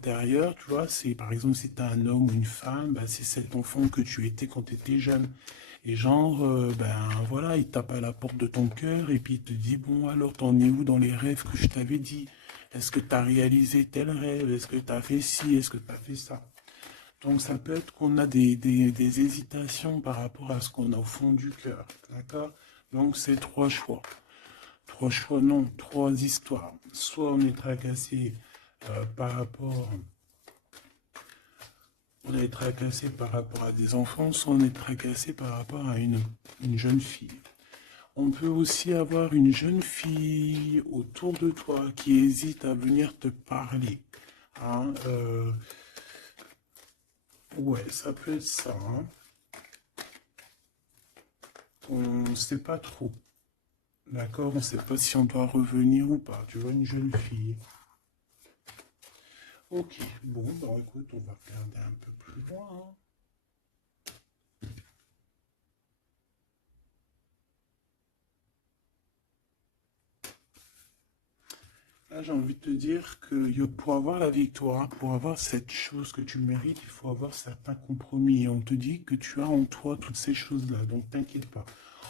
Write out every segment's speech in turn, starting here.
intérieur, tu vois, c'est par exemple si tu as un homme ou une femme, bah, c'est cet enfant que tu étais quand tu étais jeune. Et genre, ben voilà, il tape à la porte de ton cœur et puis il te dit, bon alors t'en es où dans les rêves que je t'avais dit? Est-ce que tu as réalisé tel rêve? Est-ce que tu as fait ci? Est-ce que tu as fait ça? Donc ça peut être qu'on a des hésitations par rapport à ce qu'on a au fond du cœur, d'accord? Donc c'est trois choix. Trois choix, non, trois histoires. Soit on est tracassé par rapport, on est tracassé par rapport à des enfants, soit on est tracassé par rapport à une jeune fille. On peut aussi avoir une jeune fille autour de toi qui hésite à venir te parler. Hein, ouais, ça peut être ça. Hein. On ne sait pas trop. D'accord, on ne sait pas si on doit revenir ou pas. Tu vois, une jeune fille. Ok, bon, bah écoute, on va regarder un peu plus loin. Hein. Là, j'ai envie de te dire que pour avoir la victoire, pour avoir cette chose que tu mérites, il faut avoir certains compromis. Et on te dit que tu as en toi toutes ces choses-là, donc t'inquiète pas.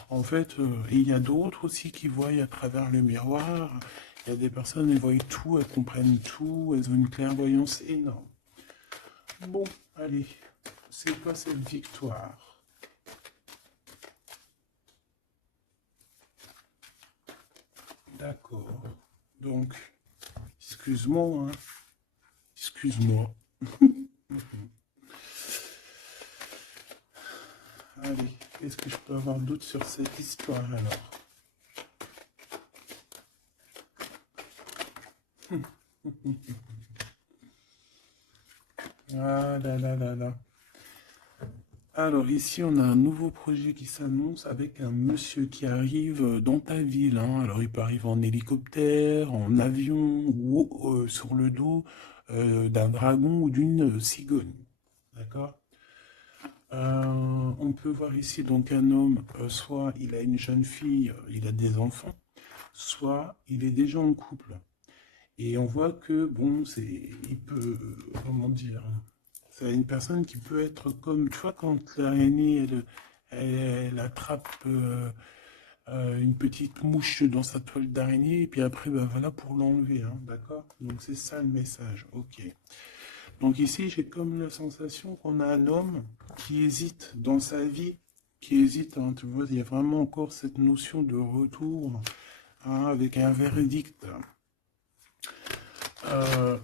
En fait, et il y a d'autres aussi qui voient à travers le miroir. Il y a des personnes, elles voient tout, elles comprennent tout, elles ont une clairvoyance énorme. Bon, allez, c'est quoi cette victoire? D'accord. Donc, excuse-moi, hein. Excuse-moi. Allez, est-ce que je peux avoir d'autres sur cette histoire alors? Ah là là là là. Alors ici, on a un nouveau projet qui s'annonce avec un monsieur qui arrive dans ta ville. Hein. Alors il peut arriver en hélicoptère, en avion ou sur le dos d'un dragon ou d'une cigogne. D'accord? On peut voir ici donc un homme, soit il a une jeune fille, il a des enfants, soit il est déjà en couple. Et on voit que, bon, il peut, comment dire, c'est une personne qui peut être comme, tu vois, quand l'araignée, elle attrape une petite mouche dans sa toile d'araignée, et puis après, ben voilà, pour l'enlever, hein, d'accord? Donc c'est ça le message, ok. Donc ici, j'ai comme la sensation qu'on a un homme qui hésite dans sa vie, qui hésite, hein, tu vois, il y a vraiment encore cette notion de retour, hein, avec un verdict.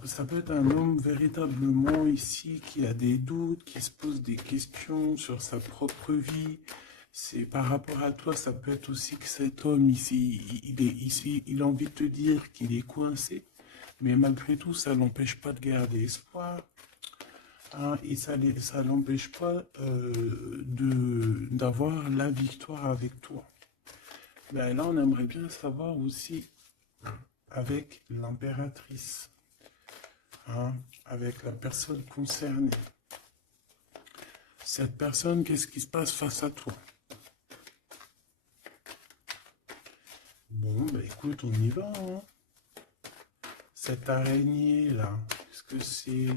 Ça peut être un homme véritablement ici qui a des doutes, qui se pose des questions sur sa propre vie. C'est par rapport à toi, ça peut être aussi que cet homme ici, il est ici, il a envie de te dire qu'il est coincé, mais malgré tout, ça l'empêche pas de garder espoir. Hein, et ça l'empêche pas d'avoir la victoire avec toi. Ben là, on aimerait bien savoir aussi avec l'impératrice. Hein, avec la personne concernée. Cette personne, qu'est-ce qui se passe face à toi? Bon, bah écoute, on y va. Hein. Cette araignée là, qu'est-ce que c'est?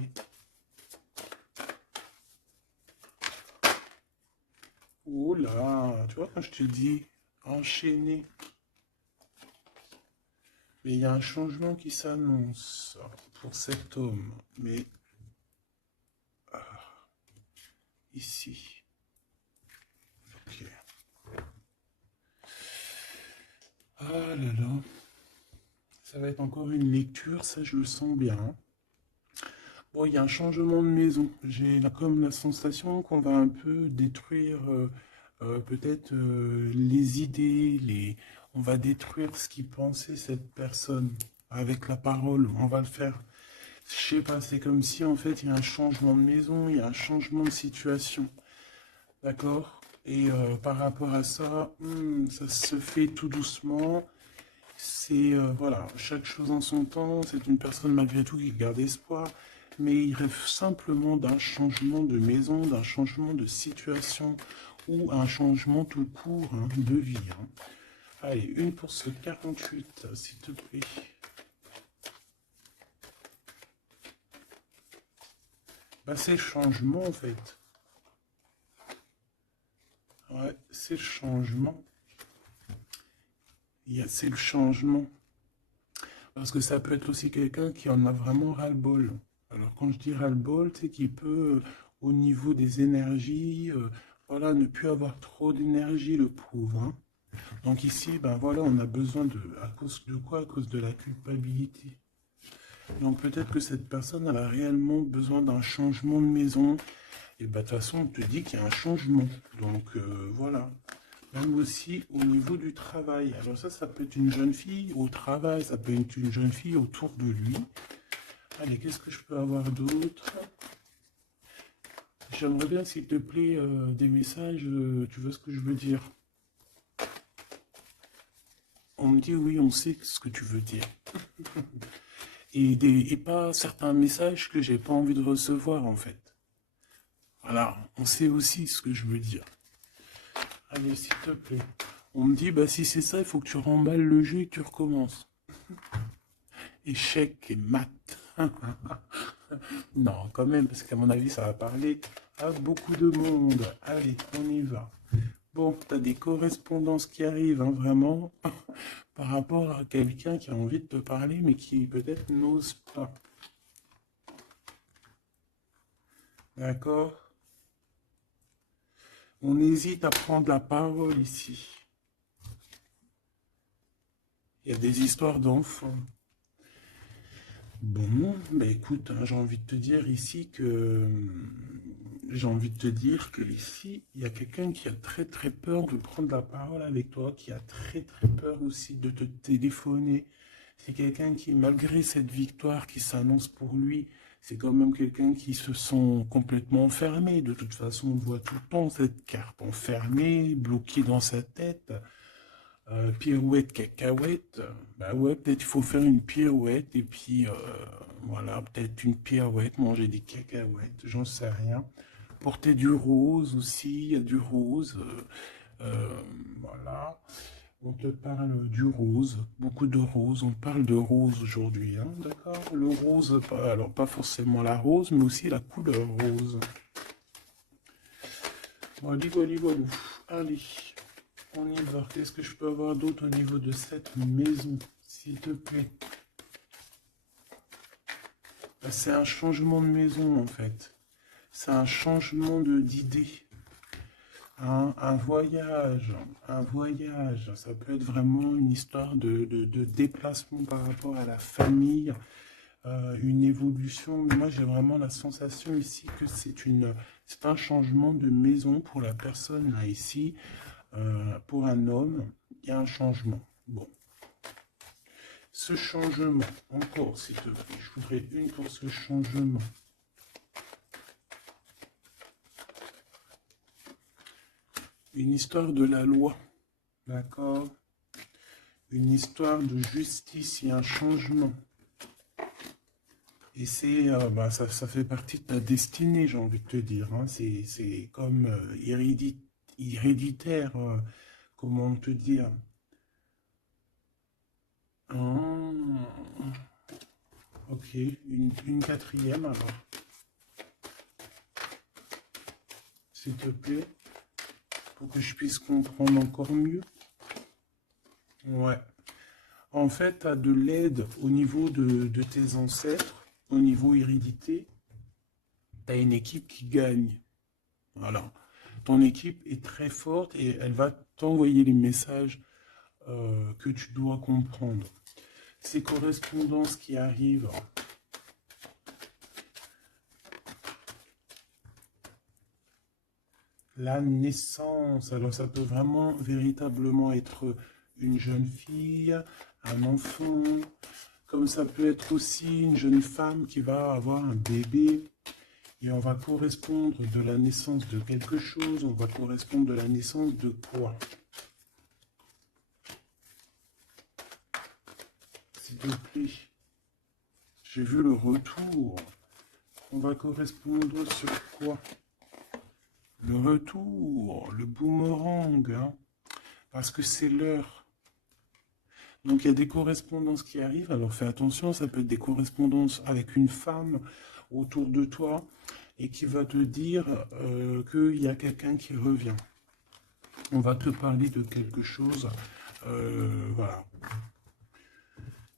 Oh là, tu vois quand je te dis enchaîné. Mais il y a un changement qui s'annonce pour cet homme. Mais ici. Ok. Ah là là. Ça va être encore une lecture, ça je le sens bien. Hein. Bon, il y a un changement de maison. J'ai comme la sensation qu'on va un peu détruire peut-être les idées, on va détruire ce qui pensait cette personne avec la parole. On va le faire. Je sais pas, c'est comme si en fait il y a un changement de maison, il y a un changement de situation. D'accord? Et par rapport à ça, ça se fait tout doucement. C'est, voilà, chaque chose en son temps. C'est une personne malgré tout qui garde espoir. Mais il rêve simplement d'un changement de maison, d'un changement de situation ou un changement tout court hein, de vie. Hein. Allez, une pour ce 48, s'il te plaît. Bah, c'est le changement, en fait. Ouais, c'est le changement. C'est le changement. Parce que ça peut être aussi quelqu'un qui en a vraiment ras-le-bol. Alors, quand je dis ras-le-bol, c'est qu'il peut, au niveau des énergies, voilà, ne plus avoir trop d'énergie, le pauvre, hein. Donc ici, ben voilà, on a besoin de, à cause de quoi? À cause de la culpabilité. Donc peut-être que cette personne, elle a réellement besoin d'un changement de maison. Et ben de toute façon, on te dit qu'il y a un changement. Donc voilà. Même aussi au niveau du travail. Alors ça peut être une jeune fille au travail, ça peut être une jeune fille autour de lui. Allez, qu'est-ce que je peux avoir d'autre? J'aimerais bien, s'il te plaît, des messages, tu vois ce que je veux dire? On me dit oui, on sait ce que tu veux dire. Et pas certains messages que j'ai pas envie de recevoir, en fait. Voilà, on sait aussi ce que je veux dire. Allez, s'il te plaît. On me dit, bah si c'est ça, il faut que tu remballes le jeu et que tu recommences. Échec et maths. Non, quand même, parce qu'à mon avis, ça va parler à beaucoup de monde. Allez, on y va. Bon, t'as des correspondances qui arrivent, hein, vraiment, par rapport à quelqu'un qui a envie de te parler, mais qui peut-être n'ose pas. D'accord? On hésite à prendre la parole ici. Il y a des histoires d'enfants. Bon, bah écoute, hein, j'ai envie de te dire ici que ici, il y a quelqu'un qui a très très peur de prendre la parole avec toi, qui a très très peur aussi de te téléphoner. C'est quelqu'un qui, malgré cette victoire qui s'annonce pour lui, c'est quand même quelqu'un qui se sent complètement enfermé. De toute façon, on voit tout le temps cette carte enfermée, bloquée dans sa tête. Pirouette, cacahuète, bah ouais, peut-être il faut faire une pirouette et puis voilà, peut-être une pirouette, manger des cacahuètes, j'en sais rien. Porter du rose aussi, il y a du rose, voilà. On te parle du rose, beaucoup de rose, on parle de rose aujourd'hui, hein, d'accord? Le rose, alors pas forcément la rose, mais aussi la couleur rose. Bon, ligou, allez. On y va. Qu'est-ce que je peux avoir d'autre au niveau de cette maison, s'il te plaît? C'est un changement de maison, en fait. C'est un changement d'idée. Hein, un voyage. Un voyage. Ça peut être vraiment une histoire de déplacement par rapport à la famille. Une évolution. Mais moi, j'ai vraiment la sensation ici que c'est un changement de maison pour la personne là ici. Pour un homme, il y a un changement. Bon. Ce changement, encore s'il te plaît, je voudrais une pour ce changement. Une histoire de la loi, d'accord? Une histoire de justice et un changement. Et c'est, ça fait partie de ta destinée, j'ai envie de te dire, hein. C'est comme héréditaire, comment te dire? Ah, ok, une quatrième alors, s'il te plaît, pour que je puisse comprendre encore mieux. Ouais. En fait, tu as de l'aide au niveau de tes ancêtres, au niveau hérédité. Tu as une équipe qui gagne. Voilà. Ton équipe est très forte et elle va t'envoyer les messages que tu dois comprendre. Ces correspondances qui arrivent, la naissance, alors ça peut vraiment véritablement être une jeune fille, un enfant, comme ça peut être aussi une jeune femme qui va avoir un bébé. Et on va correspondre de la naissance de quelque chose, on va correspondre de la naissance de quoi? S'il te plaît. J'ai vu le retour. On va correspondre sur quoi? Le retour, le boomerang, hein, parce que c'est l'heure. Donc il y a des correspondances qui arrivent, alors fais attention, ça peut être des correspondances avec une femme autour de toi et qui va te dire qu'il y a quelqu'un qui revient. On va te parler de quelque chose. Voilà.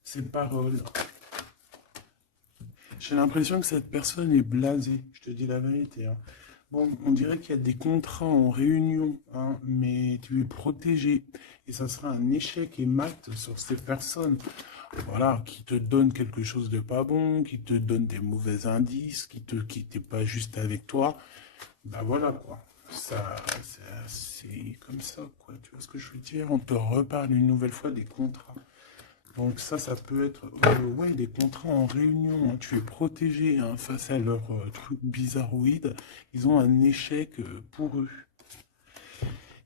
Ces paroles. J'ai l'impression que cette personne est blasée. Je te dis la vérité, hein. Bon, on dirait qu'il y a des contrats en réunion, hein, mais tu es protégé. Et ça sera un échec et mat sur ces personnes, voilà, qui te donnent quelque chose de pas bon, qui te donnent des mauvais indices, qui t'est pas juste avec toi. Bah voilà, quoi. C'est comme ça, quoi. Tu vois ce que je veux dire? On te reparle une nouvelle fois des contrats. Donc ça peut être ouais, des contrats en réunion, hein. Tu es protégé, hein, face à leurs trucs bizarroïdes. Ils ont un échec pour eux.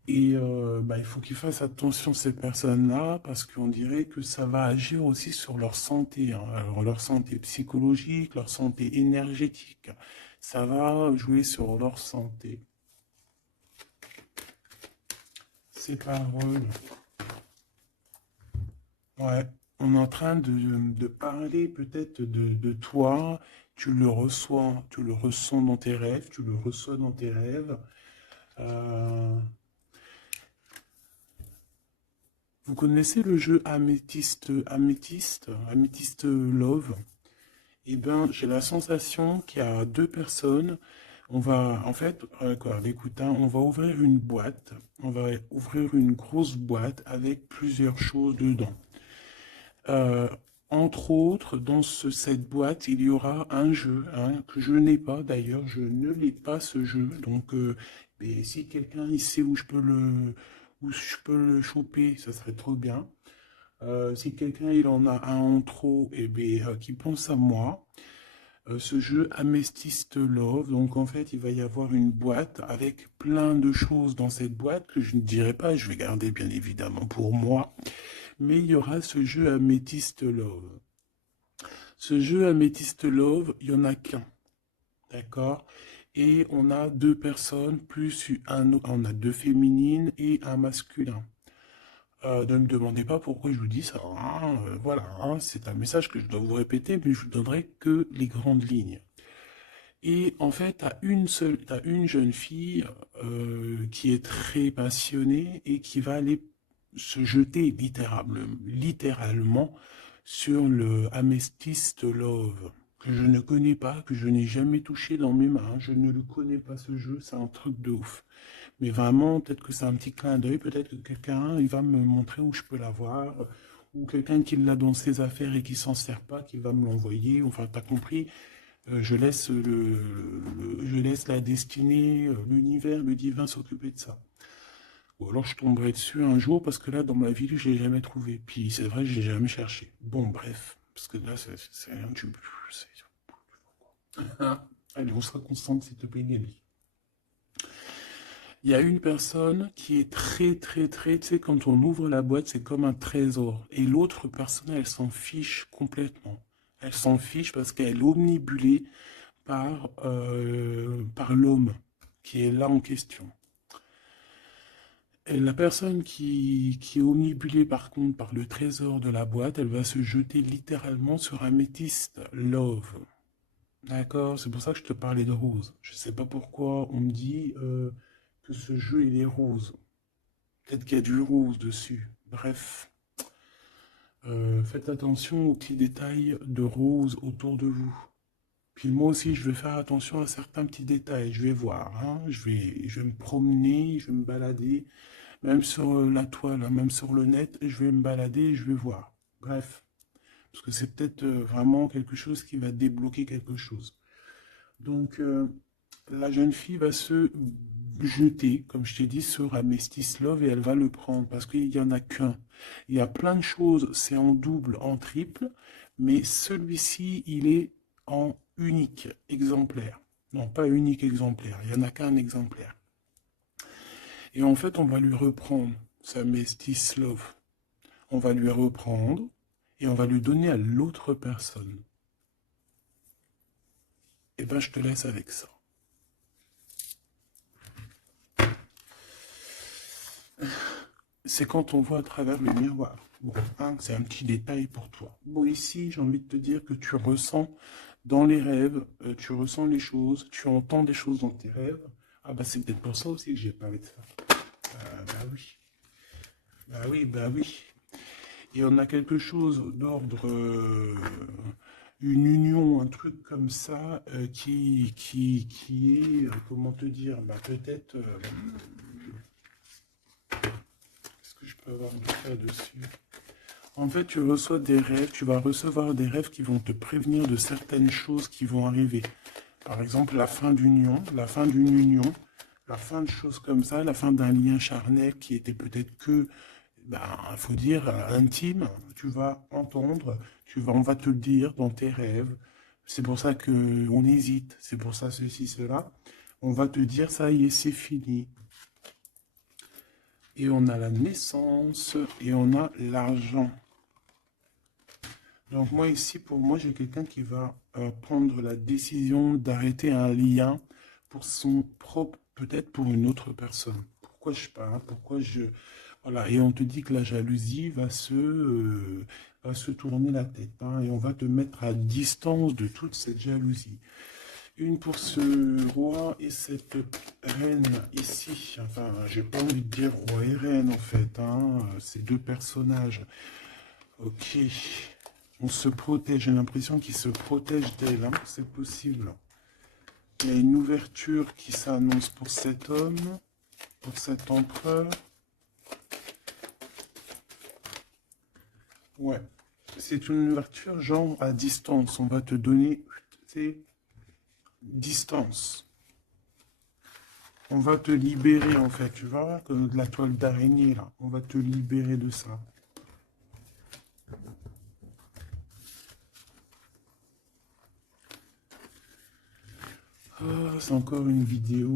Et bah, il faut qu'ils fassent attention ces personnes-là parce qu'on dirait que ça va agir aussi sur leur santé, hein. Alors leur santé psychologique, leur santé énergétique. Ça va jouer sur leur santé. Ces paroles. Ouais, on est en train de parler peut-être de toi, tu le ressens dans tes rêves, tu le reçois dans tes rêves. Euh, vous connaissez le jeu Améthyste Love? Eh bien, j'ai la sensation qu'il y a deux personnes. On va, en fait, quoi, écoute, hein, on va ouvrir une boîte, on va ouvrir une grosse boîte avec plusieurs choses dedans. Euh, Entre autres, dans cette boîte, il y aura un jeu, hein, que je n'ai pas d'ailleurs, je ne l'ai pas ce jeu. Donc, mais si quelqu'un il sait où je peux le choper, ça serait trop bien. Si quelqu'un il en a un en trop, et bien, qui pense à moi. Ce jeu Amethyst Love, donc en fait, il va y avoir une boîte avec plein de choses dans cette boîte que je ne dirai pas, je vais garder bien évidemment pour moi. Mais il y aura ce jeu Amethyst Love. Ce jeu Amethyst Love, il n'y en a qu'un, d'accord? Et on a deux personnes, plus on a deux féminines et un masculin. Ne me demandez pas pourquoi je vous dis ça, hein, voilà, hein, c'est un message que je dois vous répéter, mais je vous donnerai que les grandes lignes. Et en fait, t'as une jeune fille qui est très passionnée et qui va aller se jeter littéralement sur le Amethyst Love, que je ne connais pas, que je n'ai jamais touché dans mes mains. Je ne le connais pas ce jeu, c'est un truc de ouf. Mais vraiment, peut-être que c'est un petit clin d'œil, peut-être que quelqu'un, il va me montrer où je peux l'avoir, ou quelqu'un qui l'a dans ses affaires et qui s'en sert pas, qui va me l'envoyer. Enfin, t'as compris, je laisse la destinée, l'univers, le divin s'occuper de ça. Ou alors je tomberai dessus un jour parce que là, dans ma vie, je l'ai jamais trouvé. Puis c'est vrai, je l'ai jamais cherché. Bon, bref, parce que là, c'est rien du tout. Allez, on sera constante, s'il te plaît, Nelly. Il y a une personne qui est très, tu sais, quand on ouvre la boîte, c'est comme un trésor. Et l'autre personne, elle s'en fiche complètement. Elle s'en fiche parce qu'elle est omnibulée par l'homme qui est là en question. Et la personne qui est omnibulée par contre par le trésor de la boîte, elle va se jeter littéralement sur Amethyst Love. D'accord? C'est pour ça que je te parlais de rose. Je sais pas pourquoi on me dit que ce jeu il est rose. Peut-être qu'il y a du rose dessus. Bref, faites attention aux petits détails de rose autour de vous. Puis moi aussi, je vais faire attention à certains petits détails. Je vais voir, hein. Je vais me promener, je vais me balader, même sur la toile, hein, même sur le net, je vais me balader et je vais voir. Bref, parce que c'est peut-être vraiment quelque chose qui va débloquer quelque chose. Donc, la jeune fille va se jeter, comme je t'ai dit, sur Amethyst Love et elle va le prendre parce qu'il n'y en a qu'un. Il y a plein de choses, c'est en double, en triple, mais celui-ci, il est en unique exemplaire. Non, pas unique exemplaire, il n'y en a qu'un exemplaire. Et en fait, on va lui reprendre sa Amethyst Love. On va lui reprendre et on va lui donner à l'autre personne. Et ben, je te laisse avec ça. C'est quand on voit à travers le miroir. Bon, hein, c'est un petit détail pour toi. Bon, ici, j'ai envie de te dire que tu ressens dans les rêves, tu ressens les choses, tu entends des choses dans tes rêves. Ah bah c'est peut-être pour ça aussi que j'ai parlé de ça. Bah oui, bah oui, bah oui. Et on a quelque chose d'ordre, une union, un truc comme ça, qui est, comment te dire, bah peut-être, est-ce que je peux avoir du cas dessus? En fait, tu reçois des rêves, tu vas recevoir des rêves qui vont te prévenir de certaines choses qui vont arriver. Par exemple, la fin d'une union, la fin de choses comme ça, la fin d'un lien charnel qui était peut-être que, ben, il faut dire, intime. Tu vas entendre, on va te le dire dans tes rêves. C'est pour ça que on hésite, c'est pour ça ceci, cela. On va te dire, ça y est, c'est fini. Et on a la naissance et on a l'argent. Donc moi ici, pour moi, j'ai quelqu'un qui va prendre la décision d'arrêter un lien pour son propre, peut-être pour une autre personne. Pourquoi je parle? Pourquoi je... Voilà, et on te dit que la jalousie va se tourner la tête, hein, et on va te mettre à distance de toute cette jalousie. Une pour ce roi et cette reine ici. Enfin, j'ai pas envie de dire roi et reine en fait, hein, ces deux personnages. Ok. On se protège, j'ai l'impression qu'il se protège d'elle, hein. C'est possible. Il y a une ouverture qui s'annonce pour cet homme, pour cet empereur. Ouais, c'est une ouverture genre à distance. On va te donner, c'est distance. On va te libérer en fait, tu vois, comme de la toile d'araignée là. On va te libérer de ça. Ah, c'est encore une vidéo,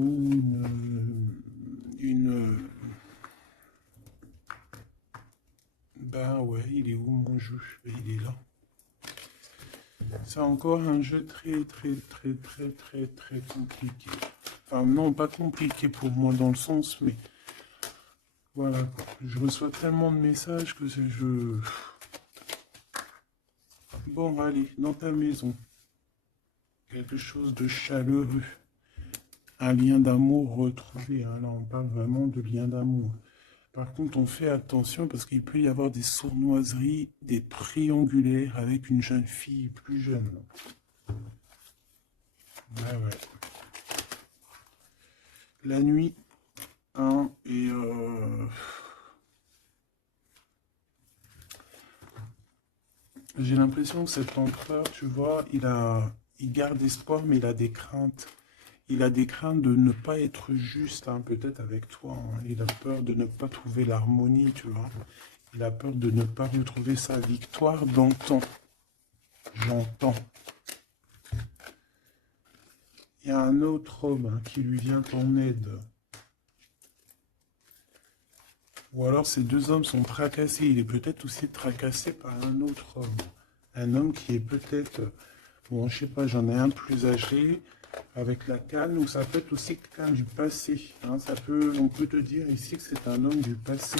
Ben ouais, il est où mon jeu? Ben, il est là. C'est encore un jeu très compliqué. Enfin, non, pas compliqué pour moi dans le sens, mais voilà quoi. Je reçois tellement de messages que je... Bon, allez, dans ta maison. Quelque chose de chaleureux. Un lien d'amour retrouvé, hein. Là, on parle vraiment de lien d'amour. Par contre, on fait attention parce qu'il peut y avoir des sournoiseries, des triangulaires avec une jeune fille plus jeune. Ouais, ouais. La nuit, hein, et j'ai l'impression que cet empereur, tu vois, il garde espoir, mais il a des craintes. Il a des craintes de ne pas être juste, hein, peut-être avec toi, hein. Il a peur de ne pas trouver l'harmonie, tu vois. Il a peur de ne pas retrouver sa victoire dans le temps. J'entends. Il y a un autre homme, hein, qui lui vient en aide. Ou alors ces deux hommes sont tracassés. Il est peut-être aussi tracassé par un autre homme. Un homme qui est peut-être... Bon, je sais pas, j'en ai un plus âgé, avec la canne, ou ça peut être aussi quelqu'un du passé, hein. On peut te dire ici que c'est un homme du passé.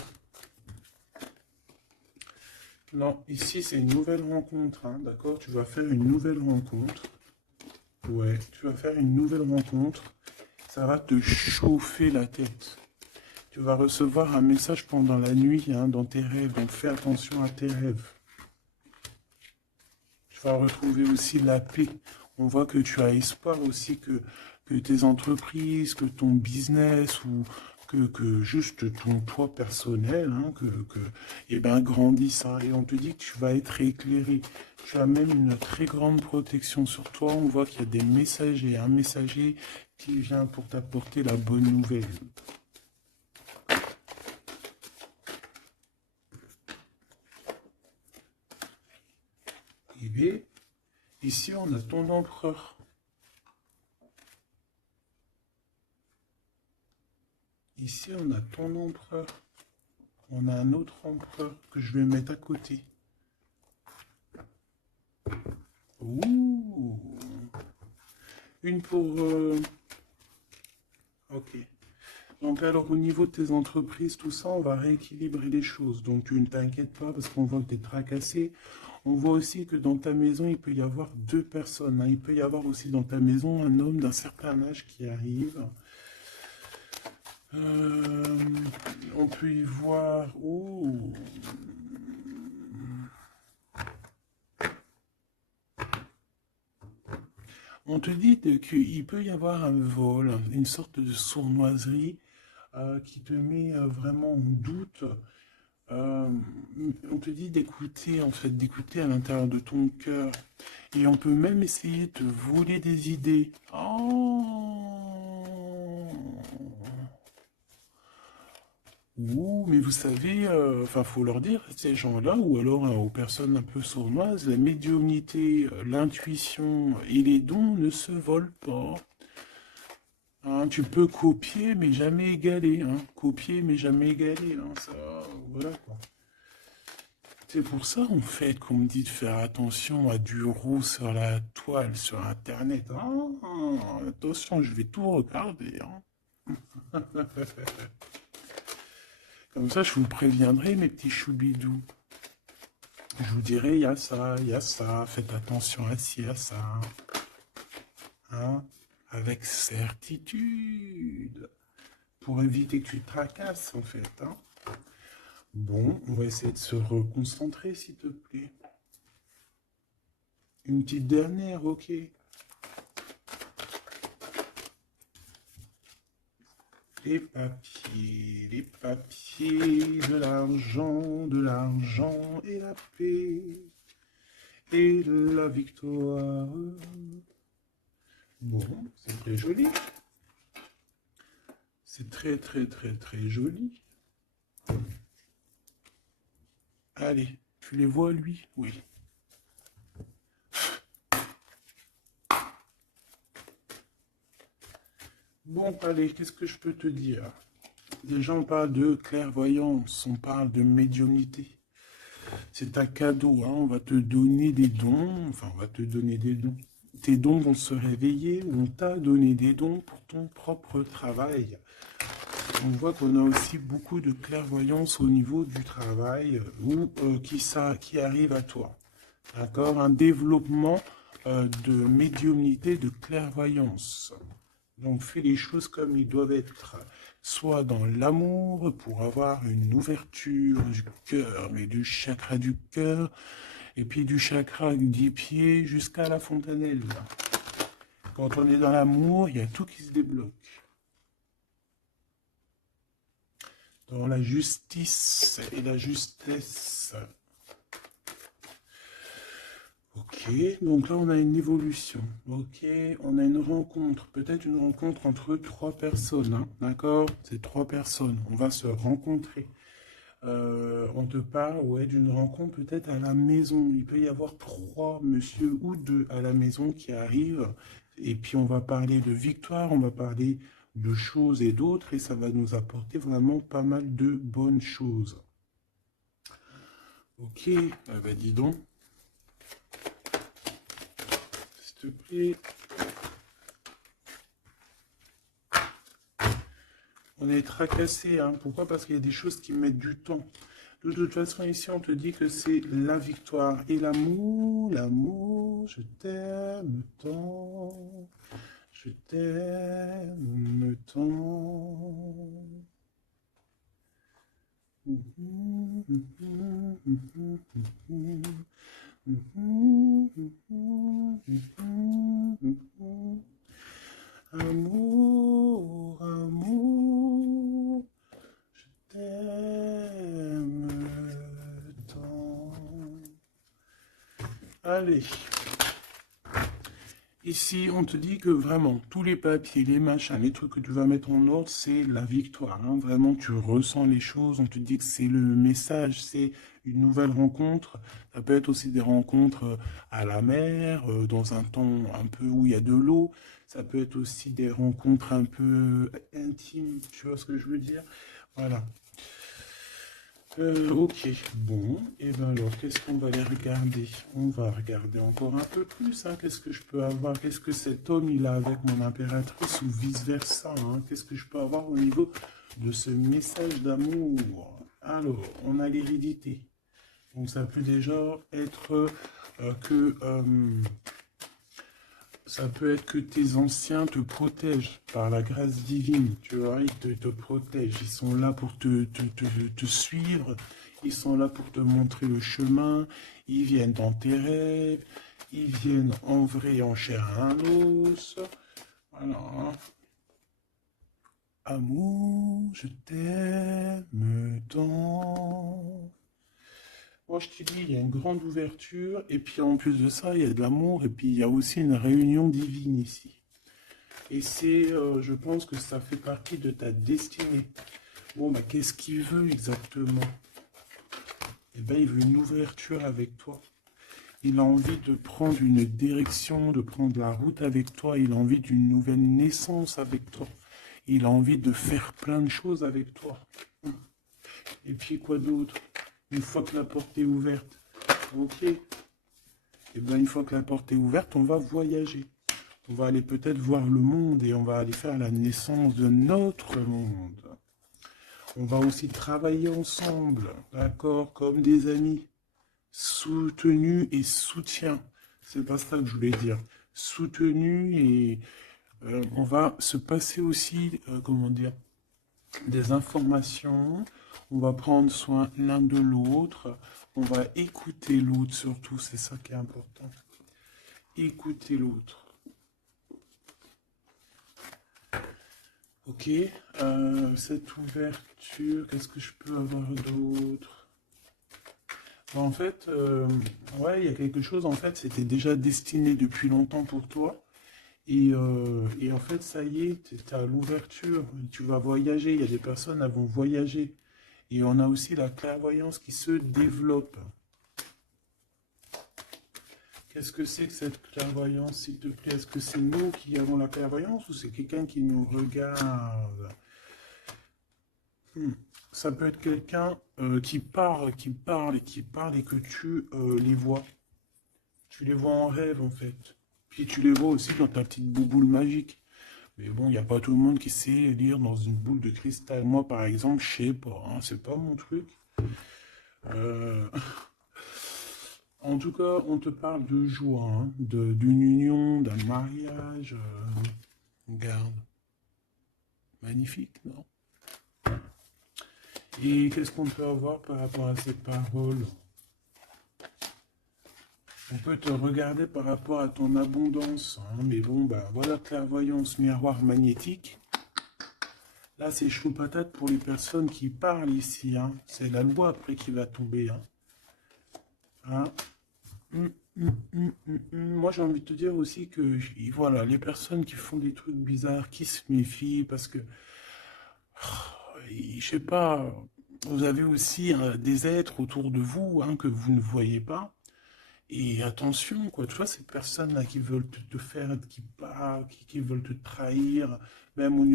Non, ici c'est une nouvelle rencontre, hein, d'accord? Tu vas faire une nouvelle rencontre. Ouais, tu vas faire une nouvelle rencontre. Ça va te chauffer la tête. Tu vas recevoir un message pendant la nuit, hein, dans tes rêves. Donc fais attention à tes rêves. Tu vas retrouver aussi la paix. On voit que tu as espoir aussi que tes entreprises, que ton business ou que juste ton toi personnel, hein, eh ben, grandisse, hein. Et on te dit que tu vas être éclairé. Tu as même une très grande protection sur toi. On voit qu'il y a des messagers, un messager qui vient pour t'apporter la bonne nouvelle. Et bien, ici, on a ton empereur. Ici, on a ton empereur. On a un autre empereur que je vais mettre à côté. Ouh. Une pour... Ok. Donc alors, au niveau de tes entreprises, tout ça, on va rééquilibrer les choses. Donc, tu ne t'inquiètes pas parce qu'on voit que tu es tracassé. On voit aussi que dans ta maison, il peut y avoir deux personnes, hein. Il peut y avoir aussi dans ta maison un homme d'un certain âge qui arrive. Euh, on peut y voir... Oh, on te dit qu'il peut y avoir un vol, une sorte de sournoiserie qui te met vraiment en doute. Euh, on te dit d'écouter, en fait, d'écouter à l'intérieur de ton cœur. Et on peut même essayer de te voler des idées. Oh! Ouh, mais vous savez, enfin, faut leur dire, ces gens-là, ou alors aux personnes un peu sournoises, la médiumnité, l'intuition et les dons ne se volent pas. Hein, tu peux copier, mais jamais égaler. Hein. Copier, mais jamais égaler. Hein, ça, voilà quoi. C'est pour ça, en fait, qu'on me dit de faire attention à du roux sur la toile, sur Internet. Ah, attention, je vais tout regarder. Hein. Comme ça, je vous préviendrai, mes petits choubidous. Je vous dirai, il y a ça, faites attention à ci, à ça. Hein, avec certitude. Pour éviter que tu te tracasses, en fait. Hein. Bon, on va essayer de se reconcentrer, s'il te plaît. Une petite dernière, ok. Les papiers, de l'argent et la paix, et la victoire. Bon, c'est très joli. C'est très, très, très, très joli. Allez, tu les vois, lui? Oui. Bon, allez, qu'est-ce que je peux te dire? Déjà, on parle de clairvoyance, on parle de médiumnité. C'est un cadeau, hein, on va te donner des dons, enfin, on va te donner des dons. Tes dons vont se réveiller, on t'a donné des dons pour ton propre travail. On voit qu'on a aussi beaucoup de clairvoyance au niveau du travail ou qui arrive à toi. D'accord? Un développement de médiumnité, de clairvoyance. Donc fais les choses comme ils doivent être. Soit dans l'amour pour avoir une ouverture du cœur, mais du chakra du cœur, et puis du chakra des pieds jusqu'à la fontanelle. Quand on est dans l'amour, il y a tout qui se débloque. Dans la justice et la justesse. Ok, donc là on a une évolution. Ok, on a une rencontre, peut-être une rencontre entre trois personnes, hein, d'accord? C'est trois personnes, on va se rencontrer. On te parle, ouais, d'une rencontre peut-être à la maison. Il peut y avoir trois monsieur ou deux à la maison qui arrivent. Et puis on va parler de victoire, on va parler de choses et d'autres, et ça va nous apporter vraiment pas mal de bonnes choses. Ok, bah dis donc. S'il te plaît. On est tracassé, hein. Pourquoi? Parce qu'il y a des choses qui mettent du temps. De toute façon, ici, on te dit que c'est la victoire et l'amour. L'amour, je t'aime tant. Je t'aime tant. Amour, amour, je t'aime tant. Allez. Ici, on te dit que vraiment, tous les papiers, les machins, les trucs que tu vas mettre en ordre, c'est la victoire. Hein. Vraiment, tu ressens les choses. On te dit que c'est le message, c'est une nouvelle rencontre. Ça peut être aussi des rencontres à la mer, dans un temps un peu où il y a de l'eau. Ça peut être aussi des rencontres un peu intimes. Tu vois ce que je veux dire? Voilà. Ok, bon, et ben alors, qu'est-ce qu'on va aller regarder? On va regarder encore un peu plus, hein. Qu'est-ce que je peux avoir? Qu'est-ce que cet homme, il a avec mon impératrice ou vice-versa, hein? Qu'est-ce que je peux avoir au niveau de ce message d'amour? Alors, on a l'hérédité. Donc ça peut déjà être que ça peut être que tes anciens te protègent par la grâce divine, tu vois, te protègent, ils sont là pour te suivre, ils sont là pour te montrer le chemin, ils viennent dans tes rêves, ils viennent en vrai, en chair et en os. Voilà. Amour, je t'aime tant. Moi, je te dis, il y a une grande ouverture, et puis en plus de ça, il y a de l'amour, et puis il y a aussi une réunion divine ici. Et c'est, je pense que ça fait partie de ta destinée. Bon, bah, qu'est-ce qu'il veut exactement? Eh bien, il veut une ouverture avec toi. Il a envie de prendre une direction, de prendre la route avec toi. Il a envie d'une nouvelle naissance avec toi. Il a envie de faire plein de choses avec toi. Et puis quoi d'autre? Une fois que la porte est ouverte, ok. Et bien une fois que la porte est ouverte, on va voyager. On va aller peut-être voir le monde et on va aller faire la naissance de notre monde. On va aussi travailler ensemble, d'accord, comme des amis. Soutenu et soutien. C'est pas ça que je voulais dire. Soutenu et on va se passer aussi, comment dire, des informations. On va prendre soin l'un de l'autre. On va écouter l'autre surtout, c'est ça qui est important. Écouter l'autre. Ok, cette ouverture, qu'est-ce que je peux avoir d'autre? En fait, ouais, il y a quelque chose, en fait, c'était déjà destiné depuis longtemps pour toi. Et en fait, ça y est, tu es à l'ouverture, tu vas voyager, il y a des personnes qui vont voyager. Et on a aussi la clairvoyance qui se développe. Qu'est-ce que c'est que cette clairvoyance, s'il te plaît? Est-ce que c'est nous qui avons la clairvoyance ou c'est quelqu'un qui nous regarde? Ça peut être quelqu'un qui parle, qui parle et qui parle et que tu les vois. Tu les vois en rêve en fait. Puis tu les vois aussi dans ta petite bouboule magique. Mais bon, il n'y a pas tout le monde qui sait lire dans une boule de cristal. Moi, par exemple, je sais pas, hein, c'est pas mon truc. Euh, En tout cas, on te parle de joie, hein, d'une union, d'un mariage. Regarde, magnifique, non? Et qu'est-ce qu'on peut avoir par rapport à ces paroles? On peut te regarder par rapport à ton abondance, hein, mais bon, bah voilà, clairvoyance, miroir magnétique. Là, c'est chaud patate pour les personnes qui parlent ici, hein. C'est la loi après qui va tomber, hein. Hein. Moi, j'ai envie de te dire aussi que, voilà, les personnes qui font des trucs bizarres, qui se méfient, parce que, je sais pas, vous avez aussi des êtres autour de vous, hein, que vous ne voyez pas. Et attention, quoi, tu vois, ces personnes-là qui veulent te faire, qui parlent, qui veulent te trahir, même au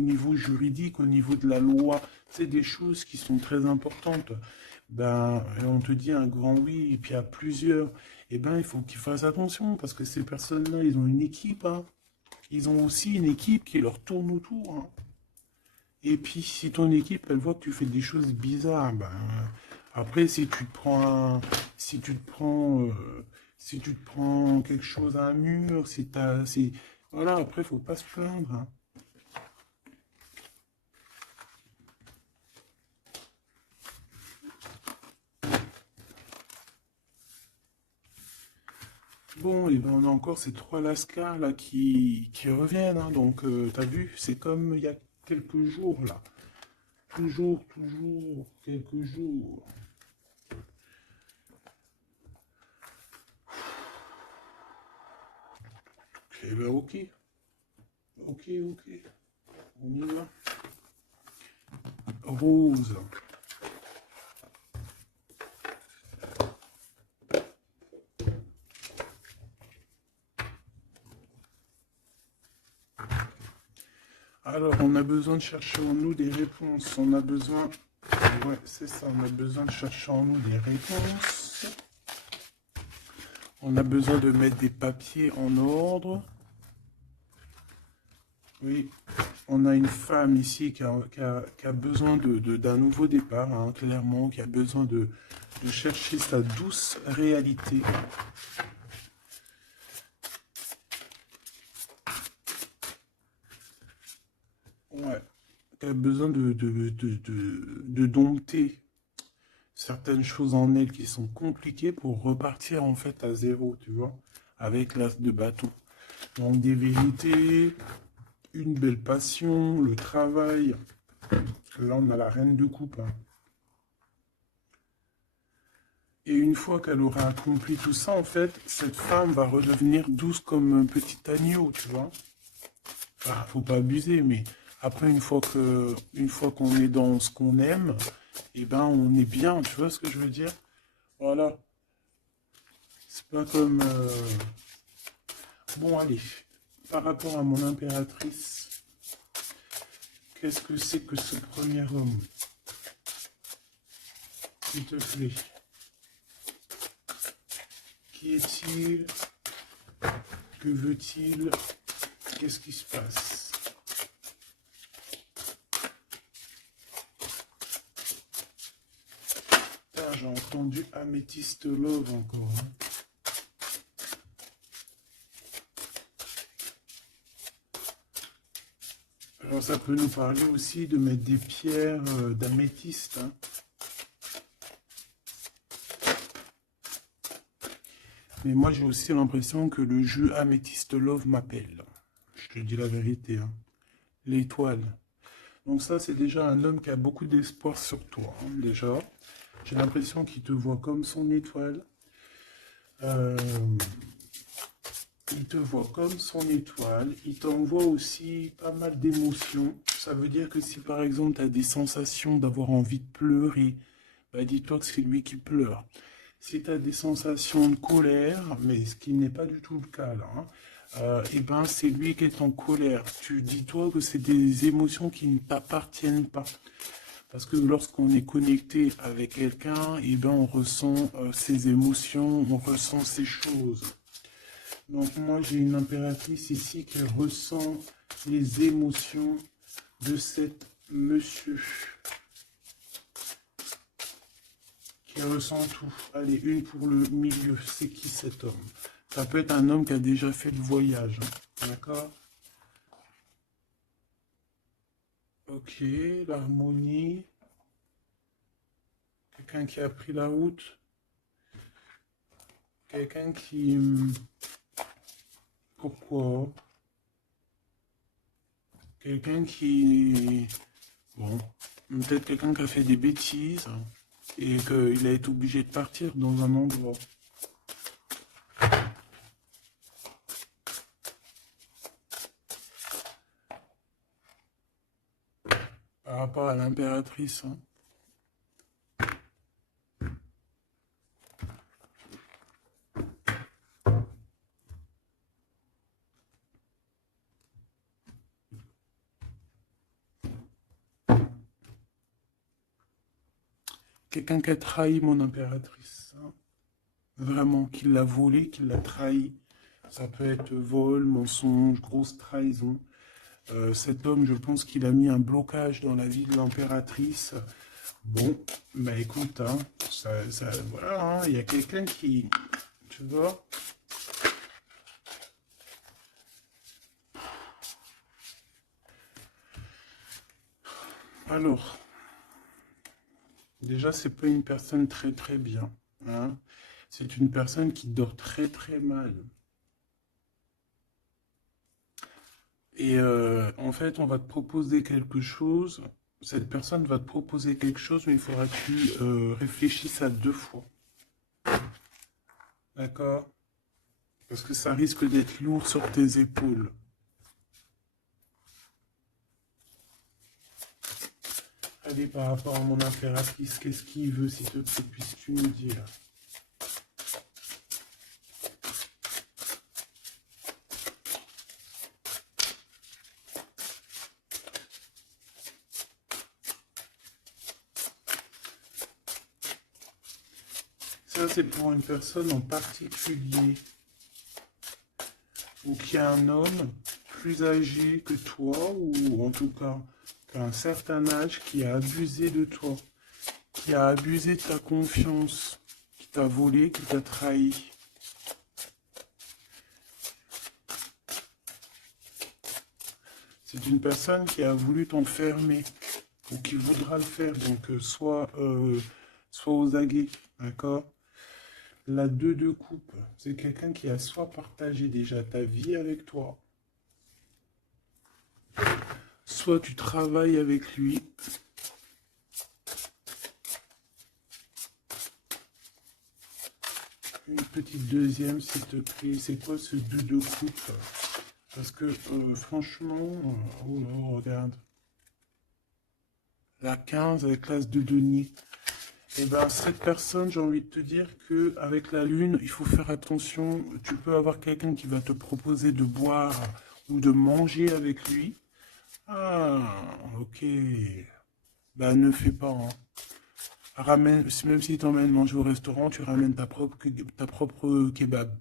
niveau juridique, au niveau de la loi, c'est des choses qui sont très importantes. Ben, on te dit un grand oui, et puis à plusieurs, eh ben, il faut qu'ils fassent attention, parce que ces personnes-là, ils ont une équipe, hein. Ils ont aussi une équipe qui leur tourne autour, hein. Et puis, si ton équipe, elle voit que tu fais des choses bizarres, ben, après, si tu te prends, si tu te prends quelque chose à un mur, voilà, après, faut pas se plaindre, hein. Bon, et ben, on a encore ces trois lascars là qui reviennent, hein. Donc, t'as vu, c'est comme il y a quelques jours là. Toujours, toujours, quelques jours. Eh ben, ok. Ok, ok. On y va. Rose. Alors, on a besoin de chercher en nous des réponses. On a besoin... Ouais, c'est ça. On a besoin de chercher en nous des réponses. On a besoin de mettre des papiers en ordre. Oui, on a une femme ici qui a besoin d'un nouveau départ, hein, clairement, qui a besoin de chercher sa douce réalité. Ouais, elle a besoin de dompter certaines choses en elle qui sont compliquées pour repartir en fait à zéro, tu vois, avec l'as de bâton. Donc des vérités, une belle passion, le travail. Là, on a la reine de coupe, hein. Et une fois qu'elle aura accompli tout ça, en fait, cette femme va redevenir douce comme un petit agneau, tu vois. Enfin, faut pas abuser, mais après, une fois qu'on est dans ce qu'on aime, eh ben, on est bien, tu vois ce que je veux dire? Voilà. C'est pas comme... Bon, allez. Par rapport à mon impératrice, qu'est-ce que c'est que ce premier homme? S'il te plaît. Qui est-il? Que veut-il? Qu'est-ce qui se passe? Putain, j'ai entendu Améthyste Love encore, hein. Alors ça peut nous parler aussi de mettre des pierres d'améthyste, hein. Mais moi j'ai aussi l'impression que le jeu Améthyste Love m'appelle. Je te dis la vérité, hein. L'étoile. Donc ça c'est déjà un homme qui a beaucoup d'espoir sur toi, hein, déjà. J'ai l'impression qu'il te voit comme son étoile. Euh, Il te voit comme son étoile. Il t'envoie aussi pas mal d'émotions. Ça veut dire que si par exemple tu as des sensations d'avoir envie de pleurer, bah dis-toi que c'est lui qui pleure. Si tu as des sensations de colère, mais ce qui n'est pas du tout le cas là, hein, et ben c'est lui qui est en colère. Tu dis-toi que c'est des émotions qui ne t'appartiennent pas. Parce que lorsqu'on est connecté avec quelqu'un, et ben on ressent ses émotions, on ressent ses choses. Donc moi j'ai une impératrice ici qui ressent les émotions de cet monsieur. Qui ressent tout. Allez, une pour le milieu. C'est qui cet homme? Ça peut être un homme qui a déjà fait le voyage, hein. D'accord? Ok, l'harmonie. Quelqu'un qui a pris la route. Quelqu'un qui... Pourquoi? Quelqu'un qui... Bon, peut-être quelqu'un qui a fait des bêtises et qu'il a été obligé de partir dans un endroit. Par rapport à l'impératrice, hein. Quelqu'un qui a trahi mon impératrice, hein. Vraiment, qui l'a volé, qui l'a trahi. Ça peut être vol, mensonge, grosse trahison. Cet homme, je pense qu'il a mis un blocage dans la vie de l'impératrice. Bon, bah écoute, hein, voilà, hein, il y a quelqu'un qui, tu vois. Alors, déjà, c'est pas une personne très très bien, hein. C'est une personne qui dort très très mal. Et en fait, on va te proposer quelque chose. Cette personne va te proposer quelque chose, mais il faudra que tu réfléchisses à deux fois. D'accord? Parce que ça risque d'être lourd sur tes épaules. Allez, par rapport à mon impératrice, qu'est-ce qu'il veut, s'il te plaît, puisses-tu me dire? Ça, c'est pour une personne en particulier. Ou qui a un homme plus âgé que toi, ou en tout cas qu'à un certain âge, qui a abusé de toi. qui a abusé de ta confiance, qui t'a volé, qui t'a trahi. C'est une personne qui a voulu t'enfermer ou qui voudra le faire. Donc, soit aux aguets, d'accord? La 2 de coupe, c'est quelqu'un qui a soit partagé déjà ta vie avec toi, soit tu travailles avec lui. Une petite deuxième, s'il te plaît. C'est quoi ce 2 de coupe? Parce que, franchement, oh là, regarde. La 15 avec l'as de denier. Et ben, cette personne, j'ai envie de te dire que avec la lune, il faut faire attention. Tu peux avoir quelqu'un qui va te proposer de boire ou de manger avec lui. Ah, ok. Ben, ne fais pas, hein. Ramène, même si t'emmènes manger au restaurant, tu ramènes ta propre kebab.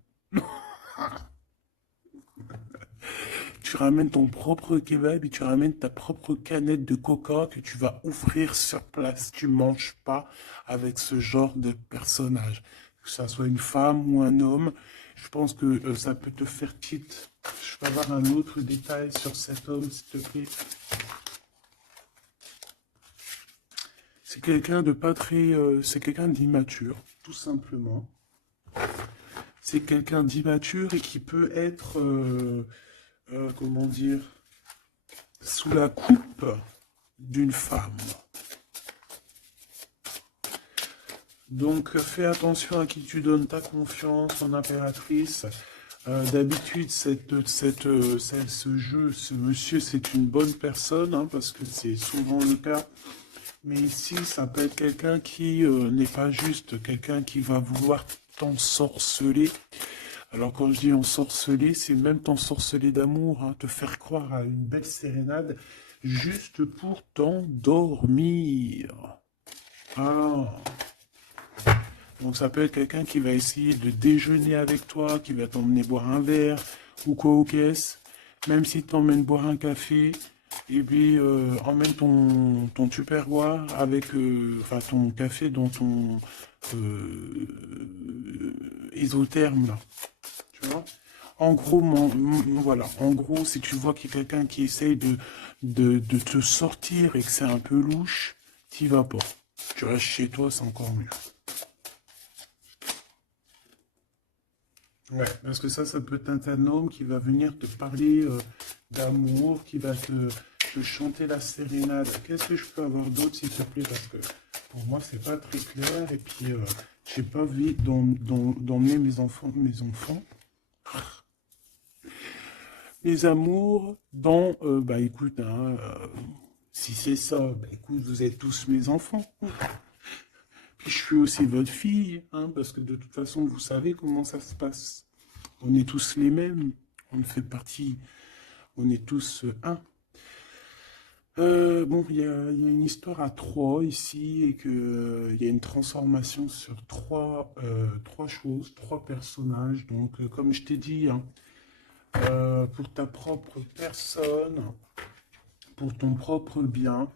Tu ramènes ton propre kebab et tu ramènes ta propre canette de coca que tu vas offrir sur place. Tu manges pas avec ce genre de personnage. Que ça soit une femme ou un homme, je pense que ça peut te faire tilt. Je peux avoir un autre détail sur cet homme, s'il te plaît. C'est quelqu'un de pas très... c'est quelqu'un d'immature, tout simplement. C'est quelqu'un d'immature et qui peut être... comment dire, sous la coupe d'une femme. Donc fais attention à qui tu donnes ta confiance en impératrice. D'habitude, ce jeu, ce monsieur, c'est une bonne personne, hein, parce que c'est souvent le cas. Mais ici, ça peut être quelqu'un qui n'est pas juste, quelqu'un qui va vouloir t'ensorceler. Alors quand je dis ensorceler, c'est même t'ensorceler d'amour, hein, te faire croire à une belle sérénade juste pour t'endormir. Ah. Donc ça peut être quelqu'un qui va essayer de déjeuner avec toi, qui va t'emmener boire un verre ou quoi aux caisses, même s'il t'emmène boire un café, et puis emmène ton tupperware avec enfin ton café dans ton isotherme là. Tu vois? En gros, voilà. En gros, si tu vois qu'il y a quelqu'un qui essaye de te sortir et que c'est un peu louche, t'y vas pas. Tu restes chez toi, c'est encore mieux. Ouais, parce que ça peut être un homme qui va venir te parler d'amour, qui va te chanter la sérénade. Qu'est-ce que je peux avoir d'autre, s'il te plaît? Parce que pour moi, c'est pas très clair. Et puis, j'ai pas envie d'emmener mes amours dans... bah écoute, hein, si c'est ça, bah écoute, vous êtes tous mes enfants. Puis je suis aussi votre fille, hein, parce que de toute façon, vous savez comment ça se passe. On est tous les mêmes, on fait partie, on est tous un. Bon, il y a une histoire à trois ici et que il y a une transformation sur trois choses, trois personnages. Donc, comme je t'ai dit, hein, pour ta propre personne, pour ton propre bien,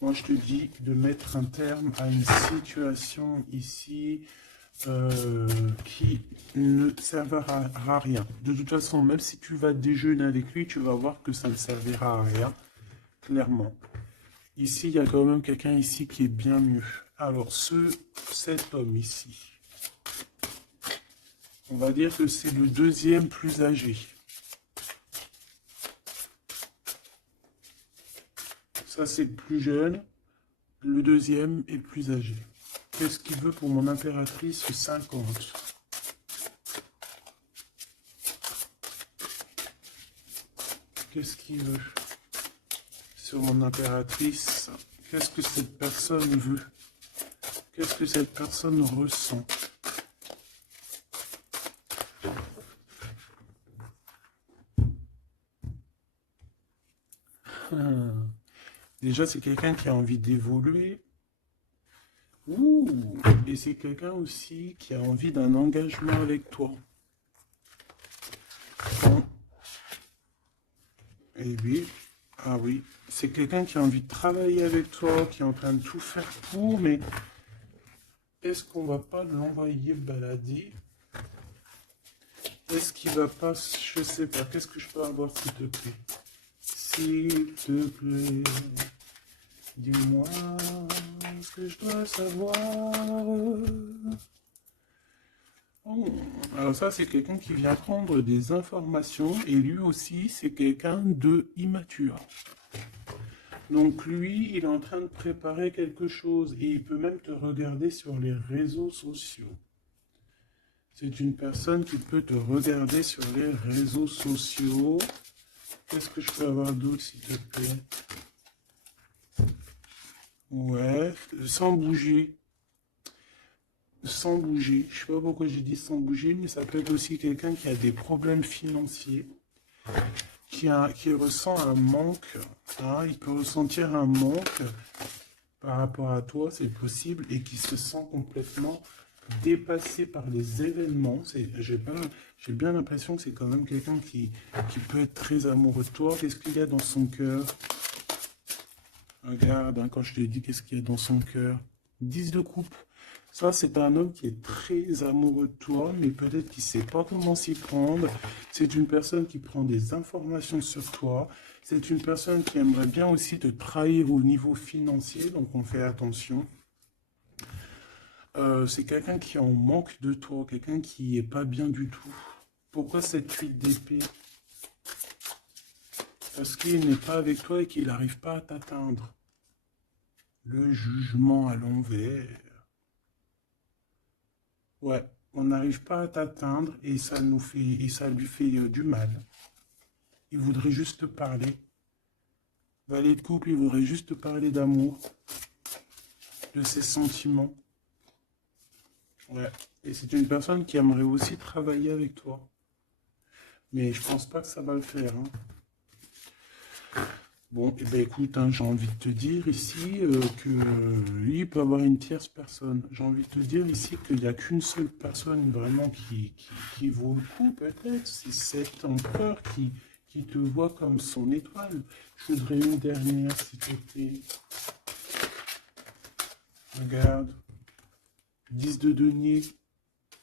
moi je te dis de mettre un terme à une situation ici qui ne servira à rien. De toute façon, même si tu vas déjeuner avec lui, tu vas voir que ça ne servira à rien, clairement. Ici, il y a quand même quelqu'un ici qui est bien mieux. Alors, cet homme ici, on va dire que c'est le deuxième plus âgé. Ça, c'est le plus jeune. Le deuxième est le plus âgé. Qu'est-ce qu'il veut pour mon impératrice 50? Qu'est-ce qu'il veut sur mon impératrice? Qu'est-ce que cette personne veut? Qu'est-ce que cette personne ressent? Déjà, c'est quelqu'un qui a envie d'évoluer. Ouh, et c'est quelqu'un aussi qui a envie d'un engagement avec toi. Et oui, Ah oui, c'est quelqu'un qui a envie de travailler avec toi, qui est en train de tout faire pour, mais est-ce qu'on va pas l'envoyer balader? Est-ce qu'il va pas, je sais pas, qu'est-ce que je peux avoir s'il te plaît? S'il te plaît, dis-moi ce que je dois savoir. Oh, alors ça, c'est quelqu'un qui vient prendre des informations et lui aussi, c'est quelqu'un de immature. Donc lui, il est en train de préparer quelque chose et il peut même te regarder sur les réseaux sociaux. C'est une personne qui peut te regarder sur les réseaux sociaux. Qu'est-ce que je peux avoir d'autre, s'il te plaît? Ouais, sans bouger. Sans bouger. Je sais pas pourquoi j'ai dit sans bouger, mais ça peut être aussi quelqu'un qui a des problèmes financiers, qui ressent un manque. Hein, il peut ressentir un manque par rapport à toi, c'est possible, et qui se sent complètement dépassé par les événements. J'ai bien l'impression que c'est quand même quelqu'un qui peut être très amoureux de toi. Qu'est-ce qu'il y a dans son cœur? Regarde, hein, quand je te dis qu'est-ce qu'il y a dans son cœur. 10 de coupe. Ça, c'est un homme qui est très amoureux de toi, mais peut-être qu'il ne sait pas comment s'y prendre. C'est une personne qui prend des informations sur toi. C'est une personne qui aimerait bien aussi te trahir au niveau financier, donc on fait attention. C'est quelqu'un qui est en manque de toi, quelqu'un qui est pas bien du tout. Pourquoi cette 8 d'épée? Parce qu'il n'est pas avec toi et qu'il n'arrive pas à t'atteindre. Le jugement à l'envers. Ouais, on n'arrive pas à t'atteindre et ça lui fait du mal. Il voudrait juste te parler. Valet de couple, il voudrait juste te parler d'amour, de ses sentiments. Ouais. Et c'est une personne qui aimerait aussi travailler avec toi. Mais je pense pas que ça va le faire, hein. Bon, eh ben écoute, hein, j'ai envie de te dire ici que lui il peut avoir une tierce personne. J'ai envie de te dire ici qu'il n'y a qu'une seule personne vraiment qui vaut le coup, peut-être. C'est cet empereur qui te voit comme son étoile. Je voudrais une dernière, s'il te plaît. Regarde. 10 de denier,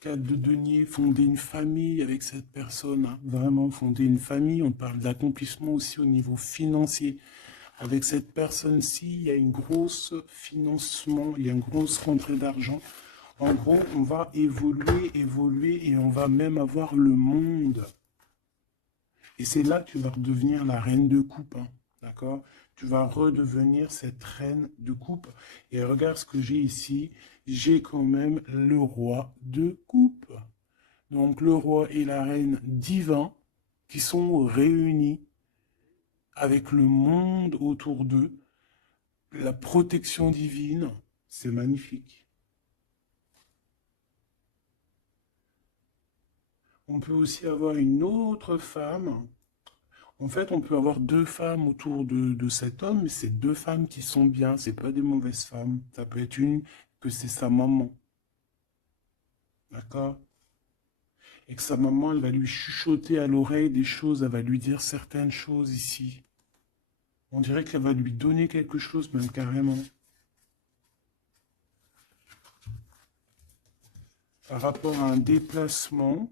4 de denier, fonder une famille avec cette personne. Hein. Vraiment, fonder une famille. On parle d'accomplissement aussi au niveau financier. Avec cette personne-ci, il y a une grosse financement, il y a une grosse rentrée d'argent. En gros, on va évoluer et on va même avoir le monde. Et c'est là que tu vas redevenir la reine de coupe, hein, d'accord? Tu vas redevenir cette reine de coupe. Et regarde ce que j'ai ici. J'ai quand même le roi de coupe. Donc le roi et la reine divins qui sont réunis avec le monde autour d'eux. La protection divine, c'est magnifique. On peut aussi avoir une autre femme. En fait, on peut avoir deux femmes autour de cet homme, mais c'est deux femmes qui sont bien, c'est pas des mauvaises femmes. Ça peut être une que c'est sa maman, d'accord? Et que sa maman, elle va lui chuchoter à l'oreille des choses, elle va lui dire certaines choses ici. On dirait qu'elle va lui donner quelque chose, même carrément. Par rapport à un déplacement,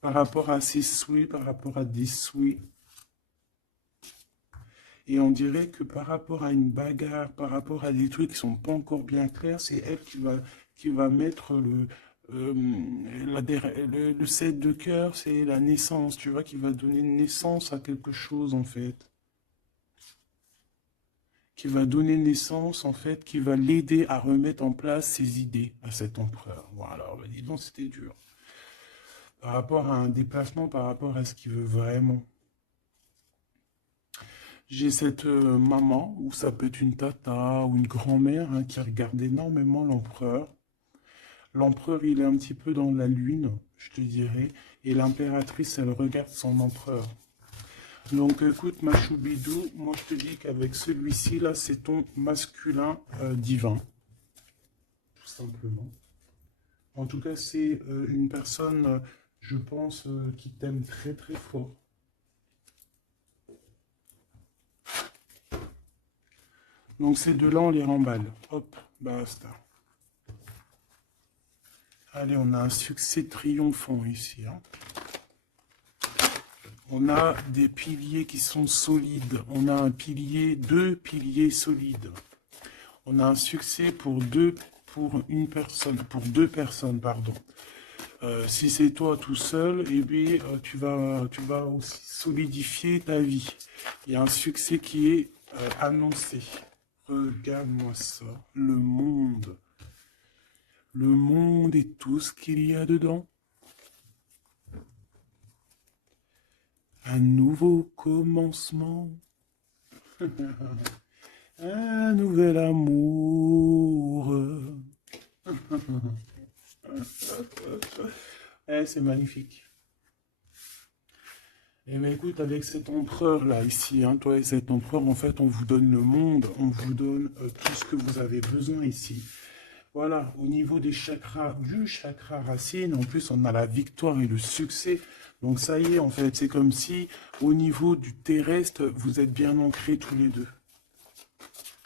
par rapport à ses souhaits, par rapport à des souhaits. Et on dirait que par rapport à une bagarre, par rapport à des trucs qui sont pas encore bien clairs, c'est elle qui va mettre le 7 de cœur, c'est la naissance, tu vois, qui va donner naissance à quelque chose, en fait. Qui va donner naissance, en fait, qui va l'aider à remettre en place ses idées à cet empereur. Voilà, bah, dis donc, c'était dur. Par rapport à un déplacement, par rapport à ce qu'il veut vraiment. J'ai cette maman, ou ça peut être une tata ou une grand-mère, hein, qui regarde énormément l'empereur. L'empereur, il est un petit peu dans la lune, je te dirais, et l'impératrice, elle regarde son empereur. Donc écoute, ma choubidou, moi je te dis qu'avec celui-ci, là, c'est ton masculin divin, tout simplement. En tout cas, c'est une personne, je pense, qui t'aime très très fort. Donc ces deux-là, on les remballe. Hop, basta. Allez, on a un succès triomphant ici. Hein. On a des piliers qui sont solides. On a un pilier, deux piliers solides. On a un succès pour une personne, pour deux personnes, pardon. Si c'est toi tout seul, eh bien, tu vas aussi solidifier ta vie. Il y a un succès qui est annoncé. Regarde-moi ça, le monde. Le monde et tout ce qu'il y a dedans. Un nouveau commencement. Un nouvel amour. C'est magnifique. Et bien écoute, avec cet empereur là, ici, hein, toi et cet empereur, en fait, on vous donne le monde, on vous donne tout ce que vous avez besoin ici. Voilà, au niveau des chakras, du chakra racine, en plus, on a la victoire et le succès. Donc ça y est, en fait, c'est comme si, au niveau du terrestre, vous êtes bien ancrés tous les deux.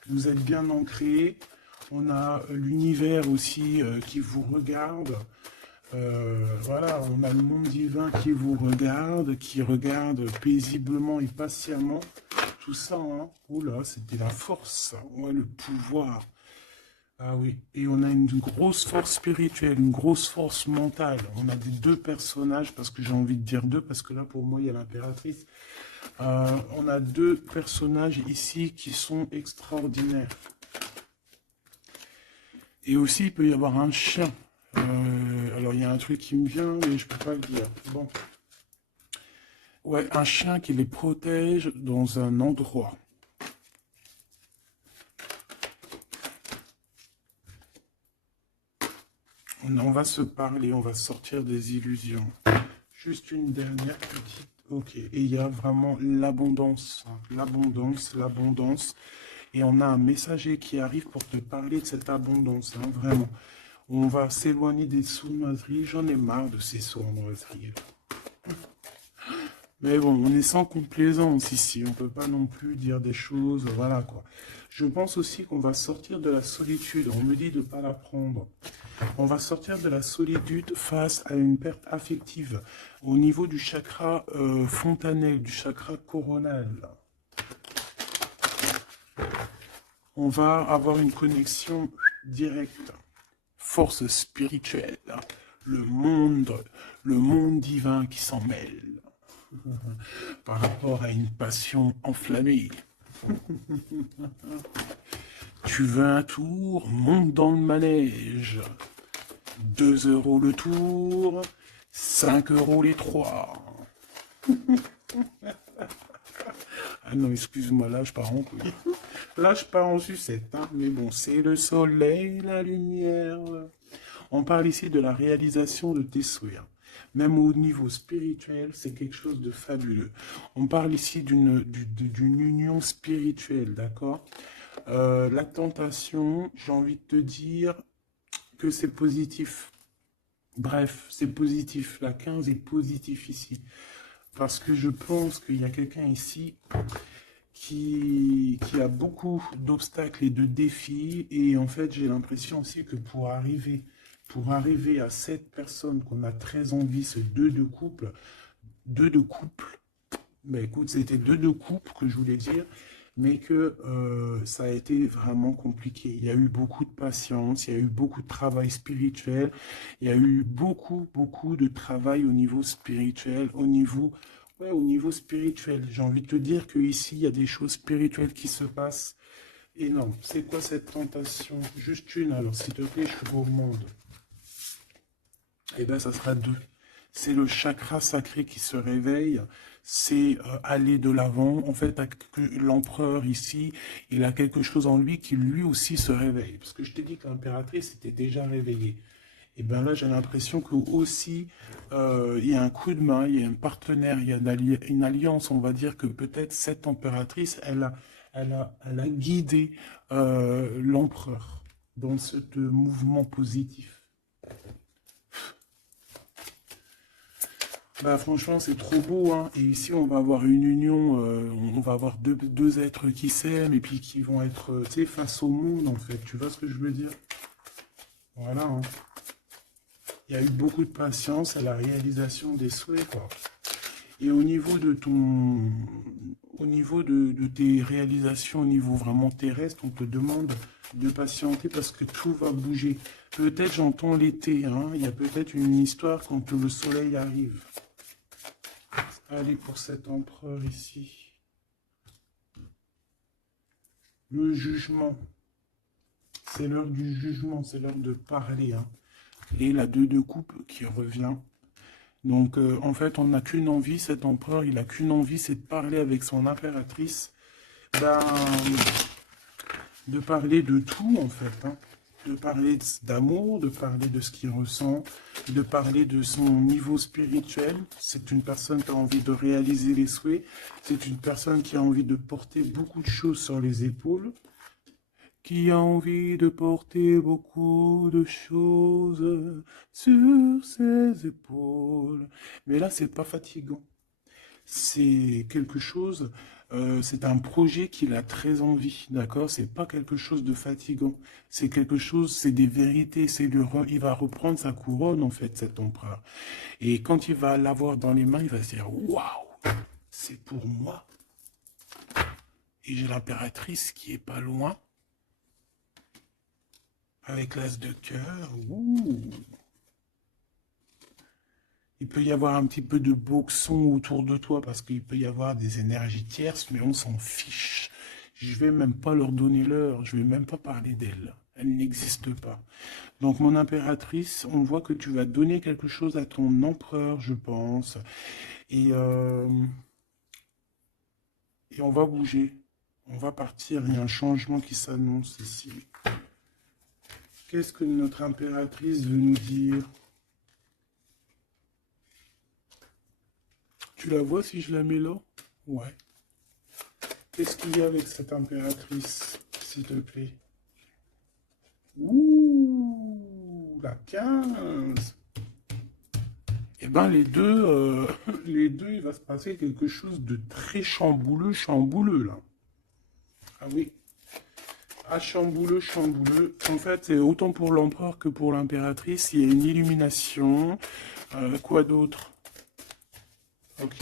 Vous êtes bien ancrés. On a l'univers aussi qui vous regarde. Voilà, on a le monde divin qui regarde paisiblement et patiemment. Tout ça, hein. Oula, c'était la force, ouais, le pouvoir. Ah oui, et on a une grosse force spirituelle, une grosse force mentale. On a des deux personnages, parce que j'ai envie de dire deux, parce que là, pour moi, il y a l'impératrice. On a deux personnages ici qui sont extraordinaires. Et aussi, il peut y avoir un chien. Alors, il y a un truc qui me vient, mais je ne peux pas le dire. Bon. Ouais, un chien qui les protège dans un endroit. On va se parler, on va sortir des illusions. Juste une dernière petite... Ok, et il y a vraiment l'abondance, hein. L'abondance, l'abondance. Et on a un messager qui arrive pour te parler de cette abondance, hein, vraiment. On va s'éloigner des sournoiseries. J'en ai marre de ces sournoiseries. Mais bon, on est sans complaisance ici. On ne peut pas non plus dire des choses, voilà quoi. Je pense aussi qu'on va sortir de la solitude. On me dit de ne pas la prendre. On va sortir de la solitude face à une perte affective au niveau du chakra fontanel, du chakra coronal. On va avoir une connexion directe, force spirituelle, le monde divin qui s'en mêle par rapport à une passion enflammée. Tu veux un tour? Monte dans le manège. 2 € le tour, 5 € les 3. Ah non, excuse-moi, là je pars en couille. Là je pars en sucette, hein. Mais bon, c'est le soleil, la lumière. On parle ici de la réalisation de tes souhaits. Même au niveau spirituel, c'est quelque chose de fabuleux. On parle ici d'une union spirituelle, d'accord? La tentation, j'ai envie de te dire que c'est positif. Bref, c'est positif. La 15 est positif ici. Parce que je pense qu'il y a quelqu'un ici qui a beaucoup d'obstacles et de défis. Et en fait, j'ai l'impression aussi que pour arriver à cette personne qu'on a très envie, ce deux de couple, ben écoute, c'était deux de couple que je voulais dire, mais que ça a été vraiment compliqué. Il y a eu beaucoup de patience, il y a eu beaucoup de travail spirituel, il y a eu beaucoup, beaucoup de travail au niveau spirituel, ouais, au niveau spirituel. J'ai envie de te dire qu'ici, il y a des choses spirituelles qui se passent. Et non, c'est quoi cette tentation? Juste une, alors, s'il te plaît, je suis au monde. Eh bien, ça sera deux. C'est le chakra sacré qui se réveille, c'est aller de l'avant. En fait, l'empereur ici, il a quelque chose en lui qui lui aussi se réveille. Parce que je t'ai dit que l'impératrice était déjà réveillée. Et bien là, j'ai l'impression que aussi, il y a un coup de main, il y a un partenaire, il y a une alliance. On va dire que peut-être cette impératrice, elle a guidé l'empereur dans ce mouvement positif. Bah franchement c'est trop beau, hein. Et ici on va avoir une union, on va avoir deux êtres qui s'aiment et puis qui vont être, tu sais, face au monde, en fait. Tu vois ce que je veux dire? Voilà, hein. Il y a eu beaucoup de patience à la réalisation des souhaits, quoi. Et au niveau de au niveau de tes réalisations, au niveau vraiment terrestre, on te demande de patienter parce que tout va bouger. Peut-être j'entends l'été, hein. Il y a peut-être une histoire quand le soleil arrive. Allez, pour cet empereur ici. Le jugement. C'est l'heure du jugement, c'est l'heure de parler, hein. Et la 2 de coupe qui revient. Donc, en fait, on n'a qu'une envie, cet empereur, il n'a qu'une envie, c'est de parler avec son impératrice, ben, de parler de tout, en fait, hein. De parler d'amour, de parler de ce qu'il ressent, de parler de son niveau spirituel. C'est une personne qui a envie de réaliser les souhaits, c'est une personne qui a envie de porter beaucoup de choses sur les épaules, qui a envie de porter beaucoup de choses sur ses épaules. Mais là, c'est pas fatigant. C'est quelque chose, c'est un projet qu'il a très envie, d'accord? C'est pas quelque chose de fatigant. C'est quelque chose, c'est des vérités. Il va reprendre sa couronne, en fait, cet empereur. Et quand il va l'avoir dans les mains, il va se dire, waouh, c'est pour moi. Et j'ai l'impératrice qui est pas loin. Avec l'as de cœur, ouh. Il peut y avoir un petit peu de boxon autour de toi parce qu'il peut y avoir des énergies tierces, mais on s'en fiche. Je vais même pas leur donner l'heure, je vais même pas parler d'elle. Elle n'existe pas. Donc mon impératrice, on voit que tu vas donner quelque chose à ton empereur, je pense. Et, euh, et on va bouger. On va partir. Il y a un changement qui s'annonce ici. Qu'est-ce que notre impératrice veut nous dire? Tu la vois si je la mets là? Ouais. Qu'est-ce qu'il y a avec cette impératrice, s'il te plaît? Ouh, la 15. Eh ben, les deux, il va se passer quelque chose de très chambouleux, chambouleux, là. Ah oui. Ah, chambouleux, chambouleux. En fait, c'est autant pour l'empereur que pour l'impératrice. Il y a une illumination. Quoi d'autre? Ok.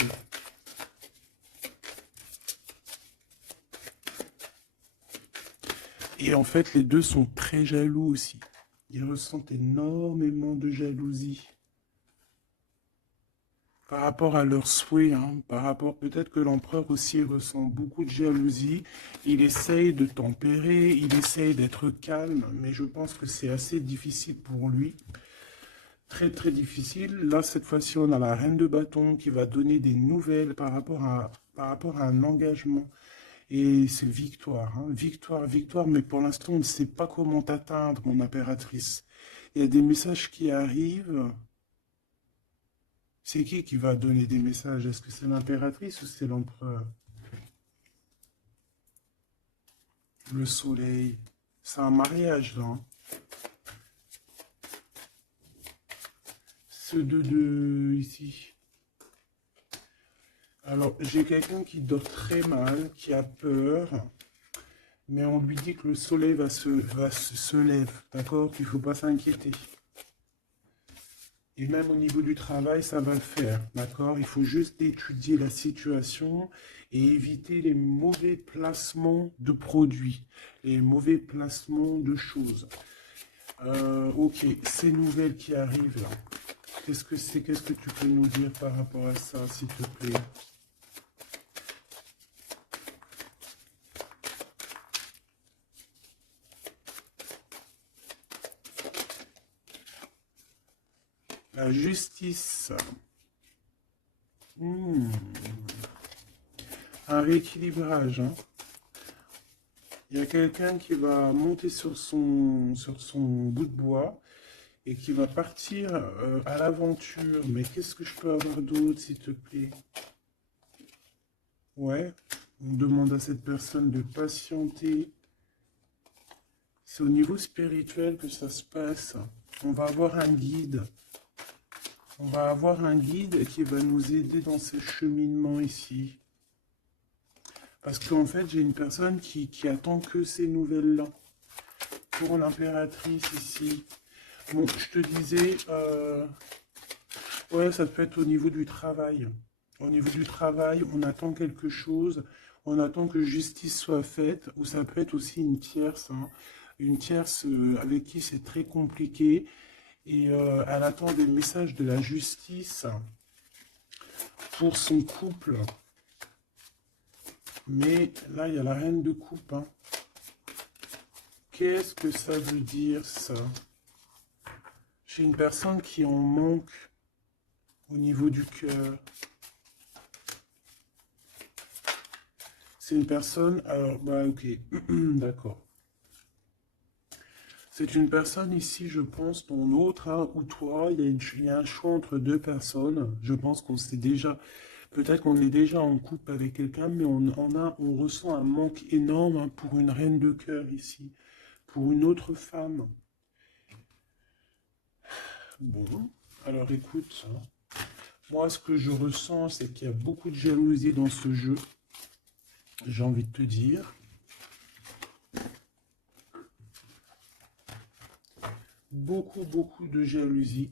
Et en fait, les deux sont très jaloux aussi. Ils ressentent énormément de jalousie par rapport à leurs souhaits, hein, par rapport peut-être que l'empereur aussi ressent beaucoup de jalousie. Il essaye de tempérer, il essaye d'être calme, mais je pense que c'est assez difficile pour lui. Très très difficile. Là, cette fois-ci, on a la reine de bâton qui va donner des nouvelles par rapport à un engagement. Et c'est victoire, hein. Victoire, victoire, mais pour l'instant, on ne sait pas comment t'atteindre, mon impératrice. Il y a des messages qui arrivent. C'est qui va donner des messages? Est-ce que c'est l'impératrice ou c'est l'empereur? Le soleil. C'est un mariage, là, hein. Ce 2 ici. Alors, j'ai quelqu'un qui dort très mal, qui a peur, mais on lui dit que le soleil se lève, d'accord? Qu'il ne faut pas s'inquiéter. Et même au niveau du travail, ça va le faire, d'accord? Il faut juste étudier la situation et éviter les mauvais placements de produits, les mauvais placements de choses. Ok, ces nouvelles qui arrivent là, qu'est-ce que c'est? Qu'est-ce que tu peux nous dire par rapport à ça, s'il te plaît? La justice. Hmm. Un rééquilibrage, hein. Il y a quelqu'un qui va monter sur son bout de bois et qui va partir à l'aventure. Mais qu'est-ce que je peux avoir d'autre, s'il te plaît? Ouais, on demande à cette personne de patienter. C'est au niveau spirituel que ça se passe. On va avoir un guide. On va avoir un guide qui va nous aider dans ce cheminement ici. Parce qu'en fait, j'ai une personne qui attend que ces nouvelles-là. Pour l'impératrice ici. Bon, je te disais, ouais, ça peut être au niveau du travail. Au niveau du travail, on attend quelque chose, on attend que justice soit faite, ou ça peut être aussi une tierce, hein. Une tierce avec qui c'est très compliqué, et elle attend des messages de la justice pour son couple. Mais là, il y a la reine de coupe, hein. Qu'est-ce que ça veut dire, ça? J'ai une personne qui en manque au niveau du cœur. C'est une personne... Alors, bah ok, d'accord. C'est une personne ici, je pense, ton autre, hein, ou toi, il y a un choix entre deux personnes. Je pense qu'on sait déjà... Peut-être qu'on est déjà en couple avec quelqu'un, mais on ressent un manque énorme, hein, pour une reine de cœur ici. Pour une autre femme. Bon, alors écoute, hein. Moi, ce que je ressens, c'est qu'il y a beaucoup de jalousie dans ce jeu. J'ai envie de te dire. Beaucoup, beaucoup de jalousie.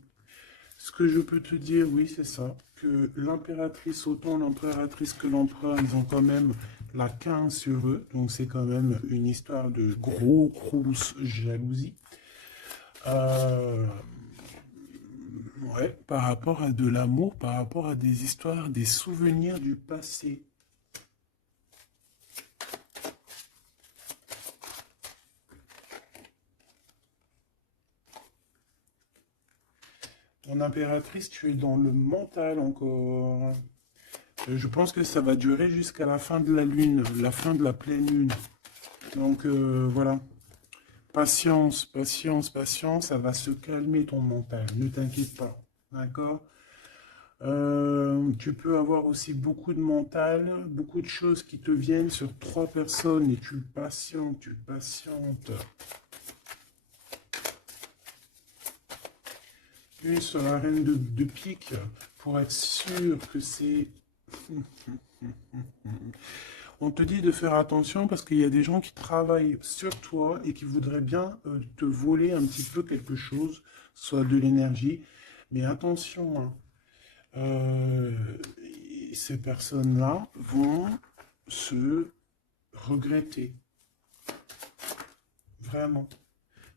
Ce que je peux te dire, oui, c'est ça. Que l'impératrice, autant l'impératrice que l'empereur, ils ont quand même la 15 sur eux. Donc, c'est quand même une histoire de grosse jalousie. Ouais, par rapport à de l'amour, par rapport à des histoires, des souvenirs du passé. Ton impératrice, tu es dans le mental encore. Je pense que ça va durer jusqu'à la fin de la lune, la fin de la pleine lune. Donc voilà. Patience, patience, patience, ça va se calmer ton mental. Ne t'inquiète pas. D'accord? Tu peux avoir aussi beaucoup de mental, beaucoup de choses qui te viennent sur 3 personnes et tu patientes, tu patientes. Une sur la reine de pique pour être sûr que c'est... On te dit de faire attention parce qu'il y a des gens qui travaillent sur toi et qui voudraient bien te voler un petit peu quelque chose, soit de l'énergie. Mais attention, hein, euh, ces personnes-là vont se regretter. Vraiment.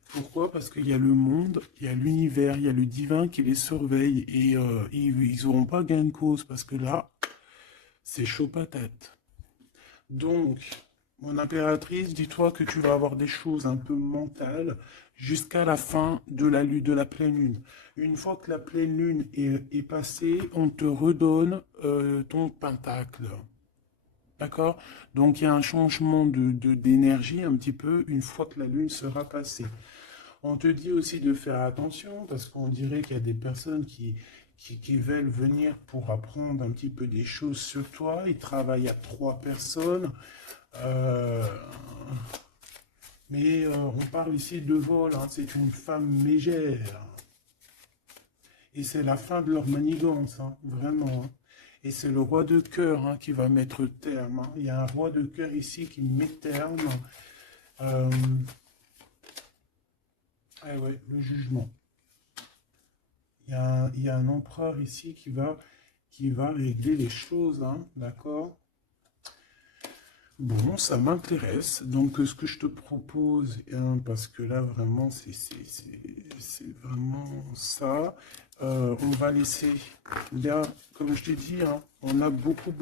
Pourquoi? Parce qu'il y a le monde, il y a l'univers, il y a le divin qui les surveille et ils n'auront pas gain de cause parce que là, c'est chaud patate. Donc, mon impératrice, dis-toi que tu vas avoir des choses un peu mentales jusqu'à la fin de la lune, de la pleine lune. Une fois que la pleine lune est passée, on te redonne ton pentacle. D'accord? Donc, il y a un changement d'énergie un petit peu une fois que la lune sera passée. On te dit aussi de faire attention parce qu'on dirait qu'il y a des personnes qui veulent venir pour apprendre un petit peu des choses sur toi. Ils travaillent à 3 personnes. Euh, mais on parle ici de vol, hein. C'est une femme mégère. Et c'est la fin de leur manigance, hein, vraiment, hein. Et c'est le roi de cœur, hein, qui va mettre terme, hein. Il y a un roi de cœur ici qui met terme. Euh, ah ouais, le jugement. Il y a un empereur ici qui va régler les choses, hein, d'accord? Bon, ça m'intéresse. Donc, ce que je te propose, hein, parce que là, vraiment, c'est vraiment ça. On va laisser, là, comme je t'ai dit, hein, on a beaucoup,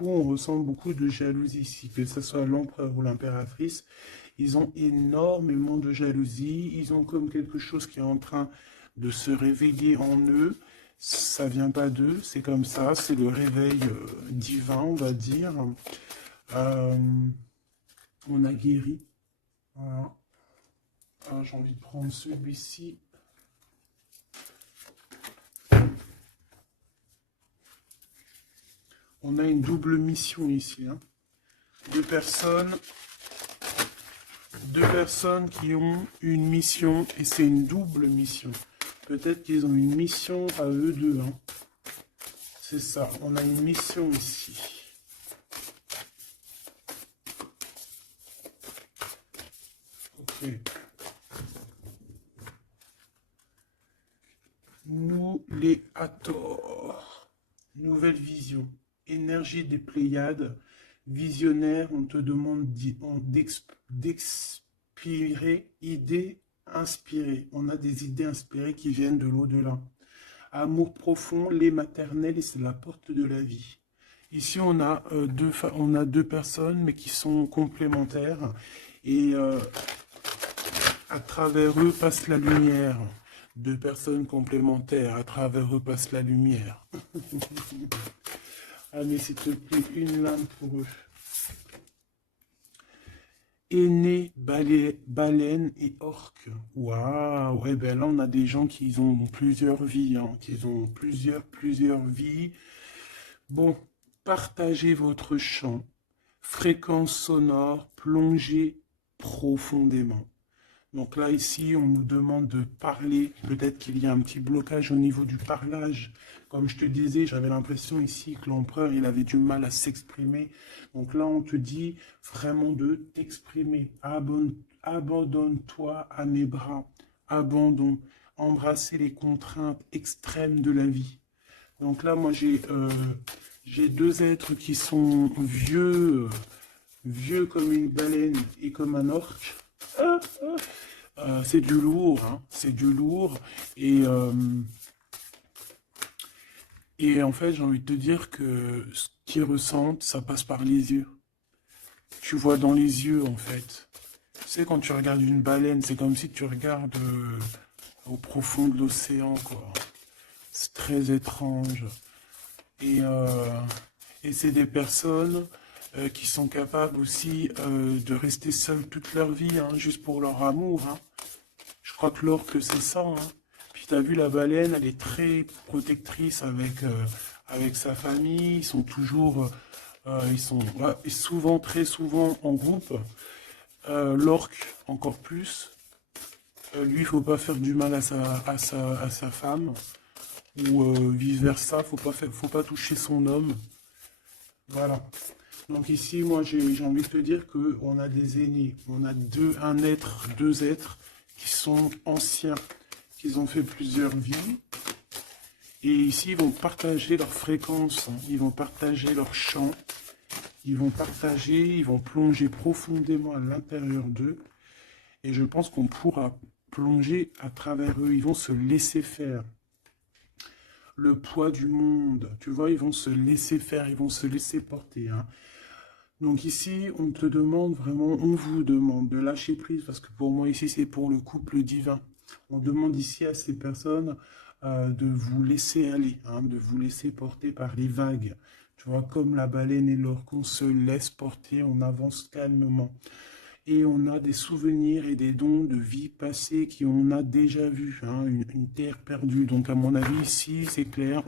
on ressent beaucoup de jalousie ici, que ce soit l'empereur ou l'impératrice. Ils ont énormément de jalousie. Ils ont comme quelque chose qui est en train de se réveiller en eux. Ça vient pas d'eux, c'est comme ça. C'est le réveil divin, on va dire. Euh, on a guéri. Voilà. Ah, j'ai envie de prendre celui-ci. On a une double mission ici, hein. Deux personnes qui ont une mission et c'est une double mission. Peut-être qu'ils ont une mission à eux deux, hein. C'est ça, on a une mission ici. Ok. Nous les Hathor. Nouvelle vision. Énergie des Pléiades. Visionnaire, on te demande d'expirer, idées inspirées. On a des idées inspirées qui viennent de l'au-delà. Amour profond, lait maternel, et c'est la porte de la vie. Ici, on a deux personnes, mais qui sont complémentaires. Et à travers eux passe la lumière. Deux personnes complémentaires, à travers eux passe la lumière. Allez, s'il te plaît, une lame pour eux. Aîné, baleine et orque. Waouh, ouais, ben là, on a des gens qui ont plusieurs vies, hein, qui ont plusieurs vies. Bon, partagez votre chant, fréquence sonore, plongez profondément. Donc là, ici, on nous demande de parler. Peut-être qu'il y a un petit blocage au niveau du parlage. Comme je te disais, j'avais l'impression ici que l'empereur, il avait du mal à s'exprimer. Donc là, on te dit vraiment de t'exprimer. Abandonne-toi à mes bras. Abandon. Embrasser les contraintes extrêmes de la vie. Donc là, moi, j'ai deux êtres qui sont vieux comme une baleine et comme un orque. C'est du lourd, hein, c'est du lourd. Et en fait, j'ai envie de te dire que ce qu'ils ressentent, ça passe par les yeux. Tu vois dans les yeux, en fait. Tu sais, quand tu regardes une baleine, c'est comme si tu regardes au profond de l'océan, quoi. C'est très étrange. Et, euh, et c'est des personnes qui sont capables aussi de rester seules toute leur vie, hein, juste pour leur amour, hein. Je crois que l'orque, c'est ça, hein. Puis t'as vu, la baleine, elle est très protectrice avec sa famille. Ils sont toujours, ils sont ouais, et souvent, très souvent en groupe. L'orque, encore plus. Lui, il faut pas faire du mal à sa femme. Ou vice-versa, faut pas toucher son homme. Voilà. Donc ici, moi, j'ai envie de te dire qu'on a des aînés. On a deux êtres qui sont anciens, qui ont fait plusieurs vies. Et ici, ils vont partager leur fréquence, hein. Ils vont partager leur chant. Ils vont plonger profondément à l'intérieur d'eux. Et je pense qu'on pourra plonger à travers eux. Ils vont se laisser faire. Le poids du monde, tu vois, ils vont se laisser faire, ils vont se laisser porter, hein. Donc ici, on te demande vraiment, on vous demande de lâcher prise, parce que pour moi ici, c'est pour le couple divin. On demande ici à ces personnes de vous laisser aller, hein, de vous laisser porter par les vagues. Tu vois, comme la baleine et l'orque, on se laisse porter, on avance calmement. Et on a des souvenirs et des dons de vie passée qu'on a déjà vus, hein, une terre perdue. Donc à mon avis, ici, c'est clair,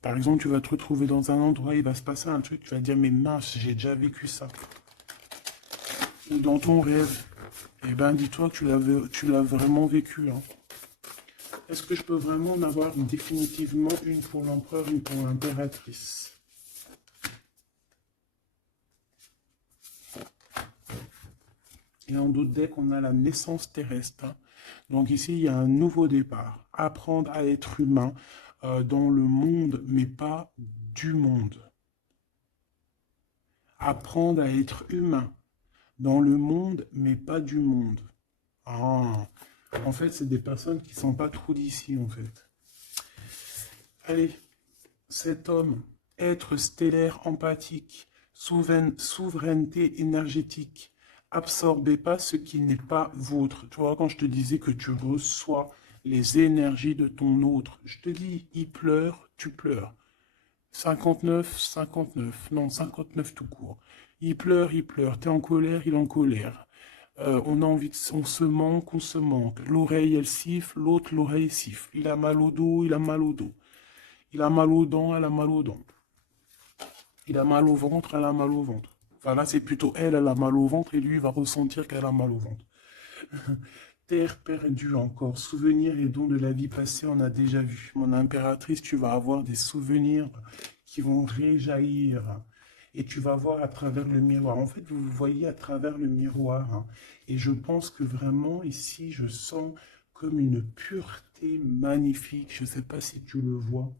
par exemple, tu vas te retrouver dans un endroit, il va se passer un truc, tu vas te dire, mais mince, j'ai déjà vécu ça. Ou dans ton rêve, eh ben dis-toi que tu l'as vraiment vécu, hein. Est-ce que je peux vraiment en avoir définitivement une pour l'empereur, une pour l'impératrice? Et en d'autres decks, on a la naissance terrestre, hein. Donc ici, il y a un nouveau départ. Apprendre à être humain dans le monde, mais pas du monde. Apprendre à être humain dans le monde, mais pas du monde. Ah, en fait, c'est des personnes qui ne sont pas trop d'ici, en fait. Allez, cet homme, être stellaire empathique, souveraineté énergétique, absorbez pas ce qui n'est pas vôtre. Tu vois, quand je te disais que tu reçois les énergies de ton autre, je te dis, il pleure, tu pleures. 59, 59, non, 59 tout court. Il pleure, t'es en colère, il est en colère. On a envie on se manque, on se manque. L'oreille, elle siffle, l'autre, l'oreille siffle. Il a mal au dos, il a mal au dos. Il a mal aux dents, elle a mal aux dents. Il a mal au ventre, elle a mal au ventre. Enfin là, c'est plutôt elle, elle a mal au ventre et lui, il va ressentir qu'elle a mal au ventre. Terre perdue encore, souvenirs et dons de la vie passée, on a déjà vu. Mon impératrice, tu vas avoir des souvenirs qui vont réjaillir. et tu vas voir à travers le miroir. En fait, vous vous voyez à travers le miroir, hein. Et je pense que vraiment ici, je sens comme une pureté magnifique. Je ne sais pas si tu le vois.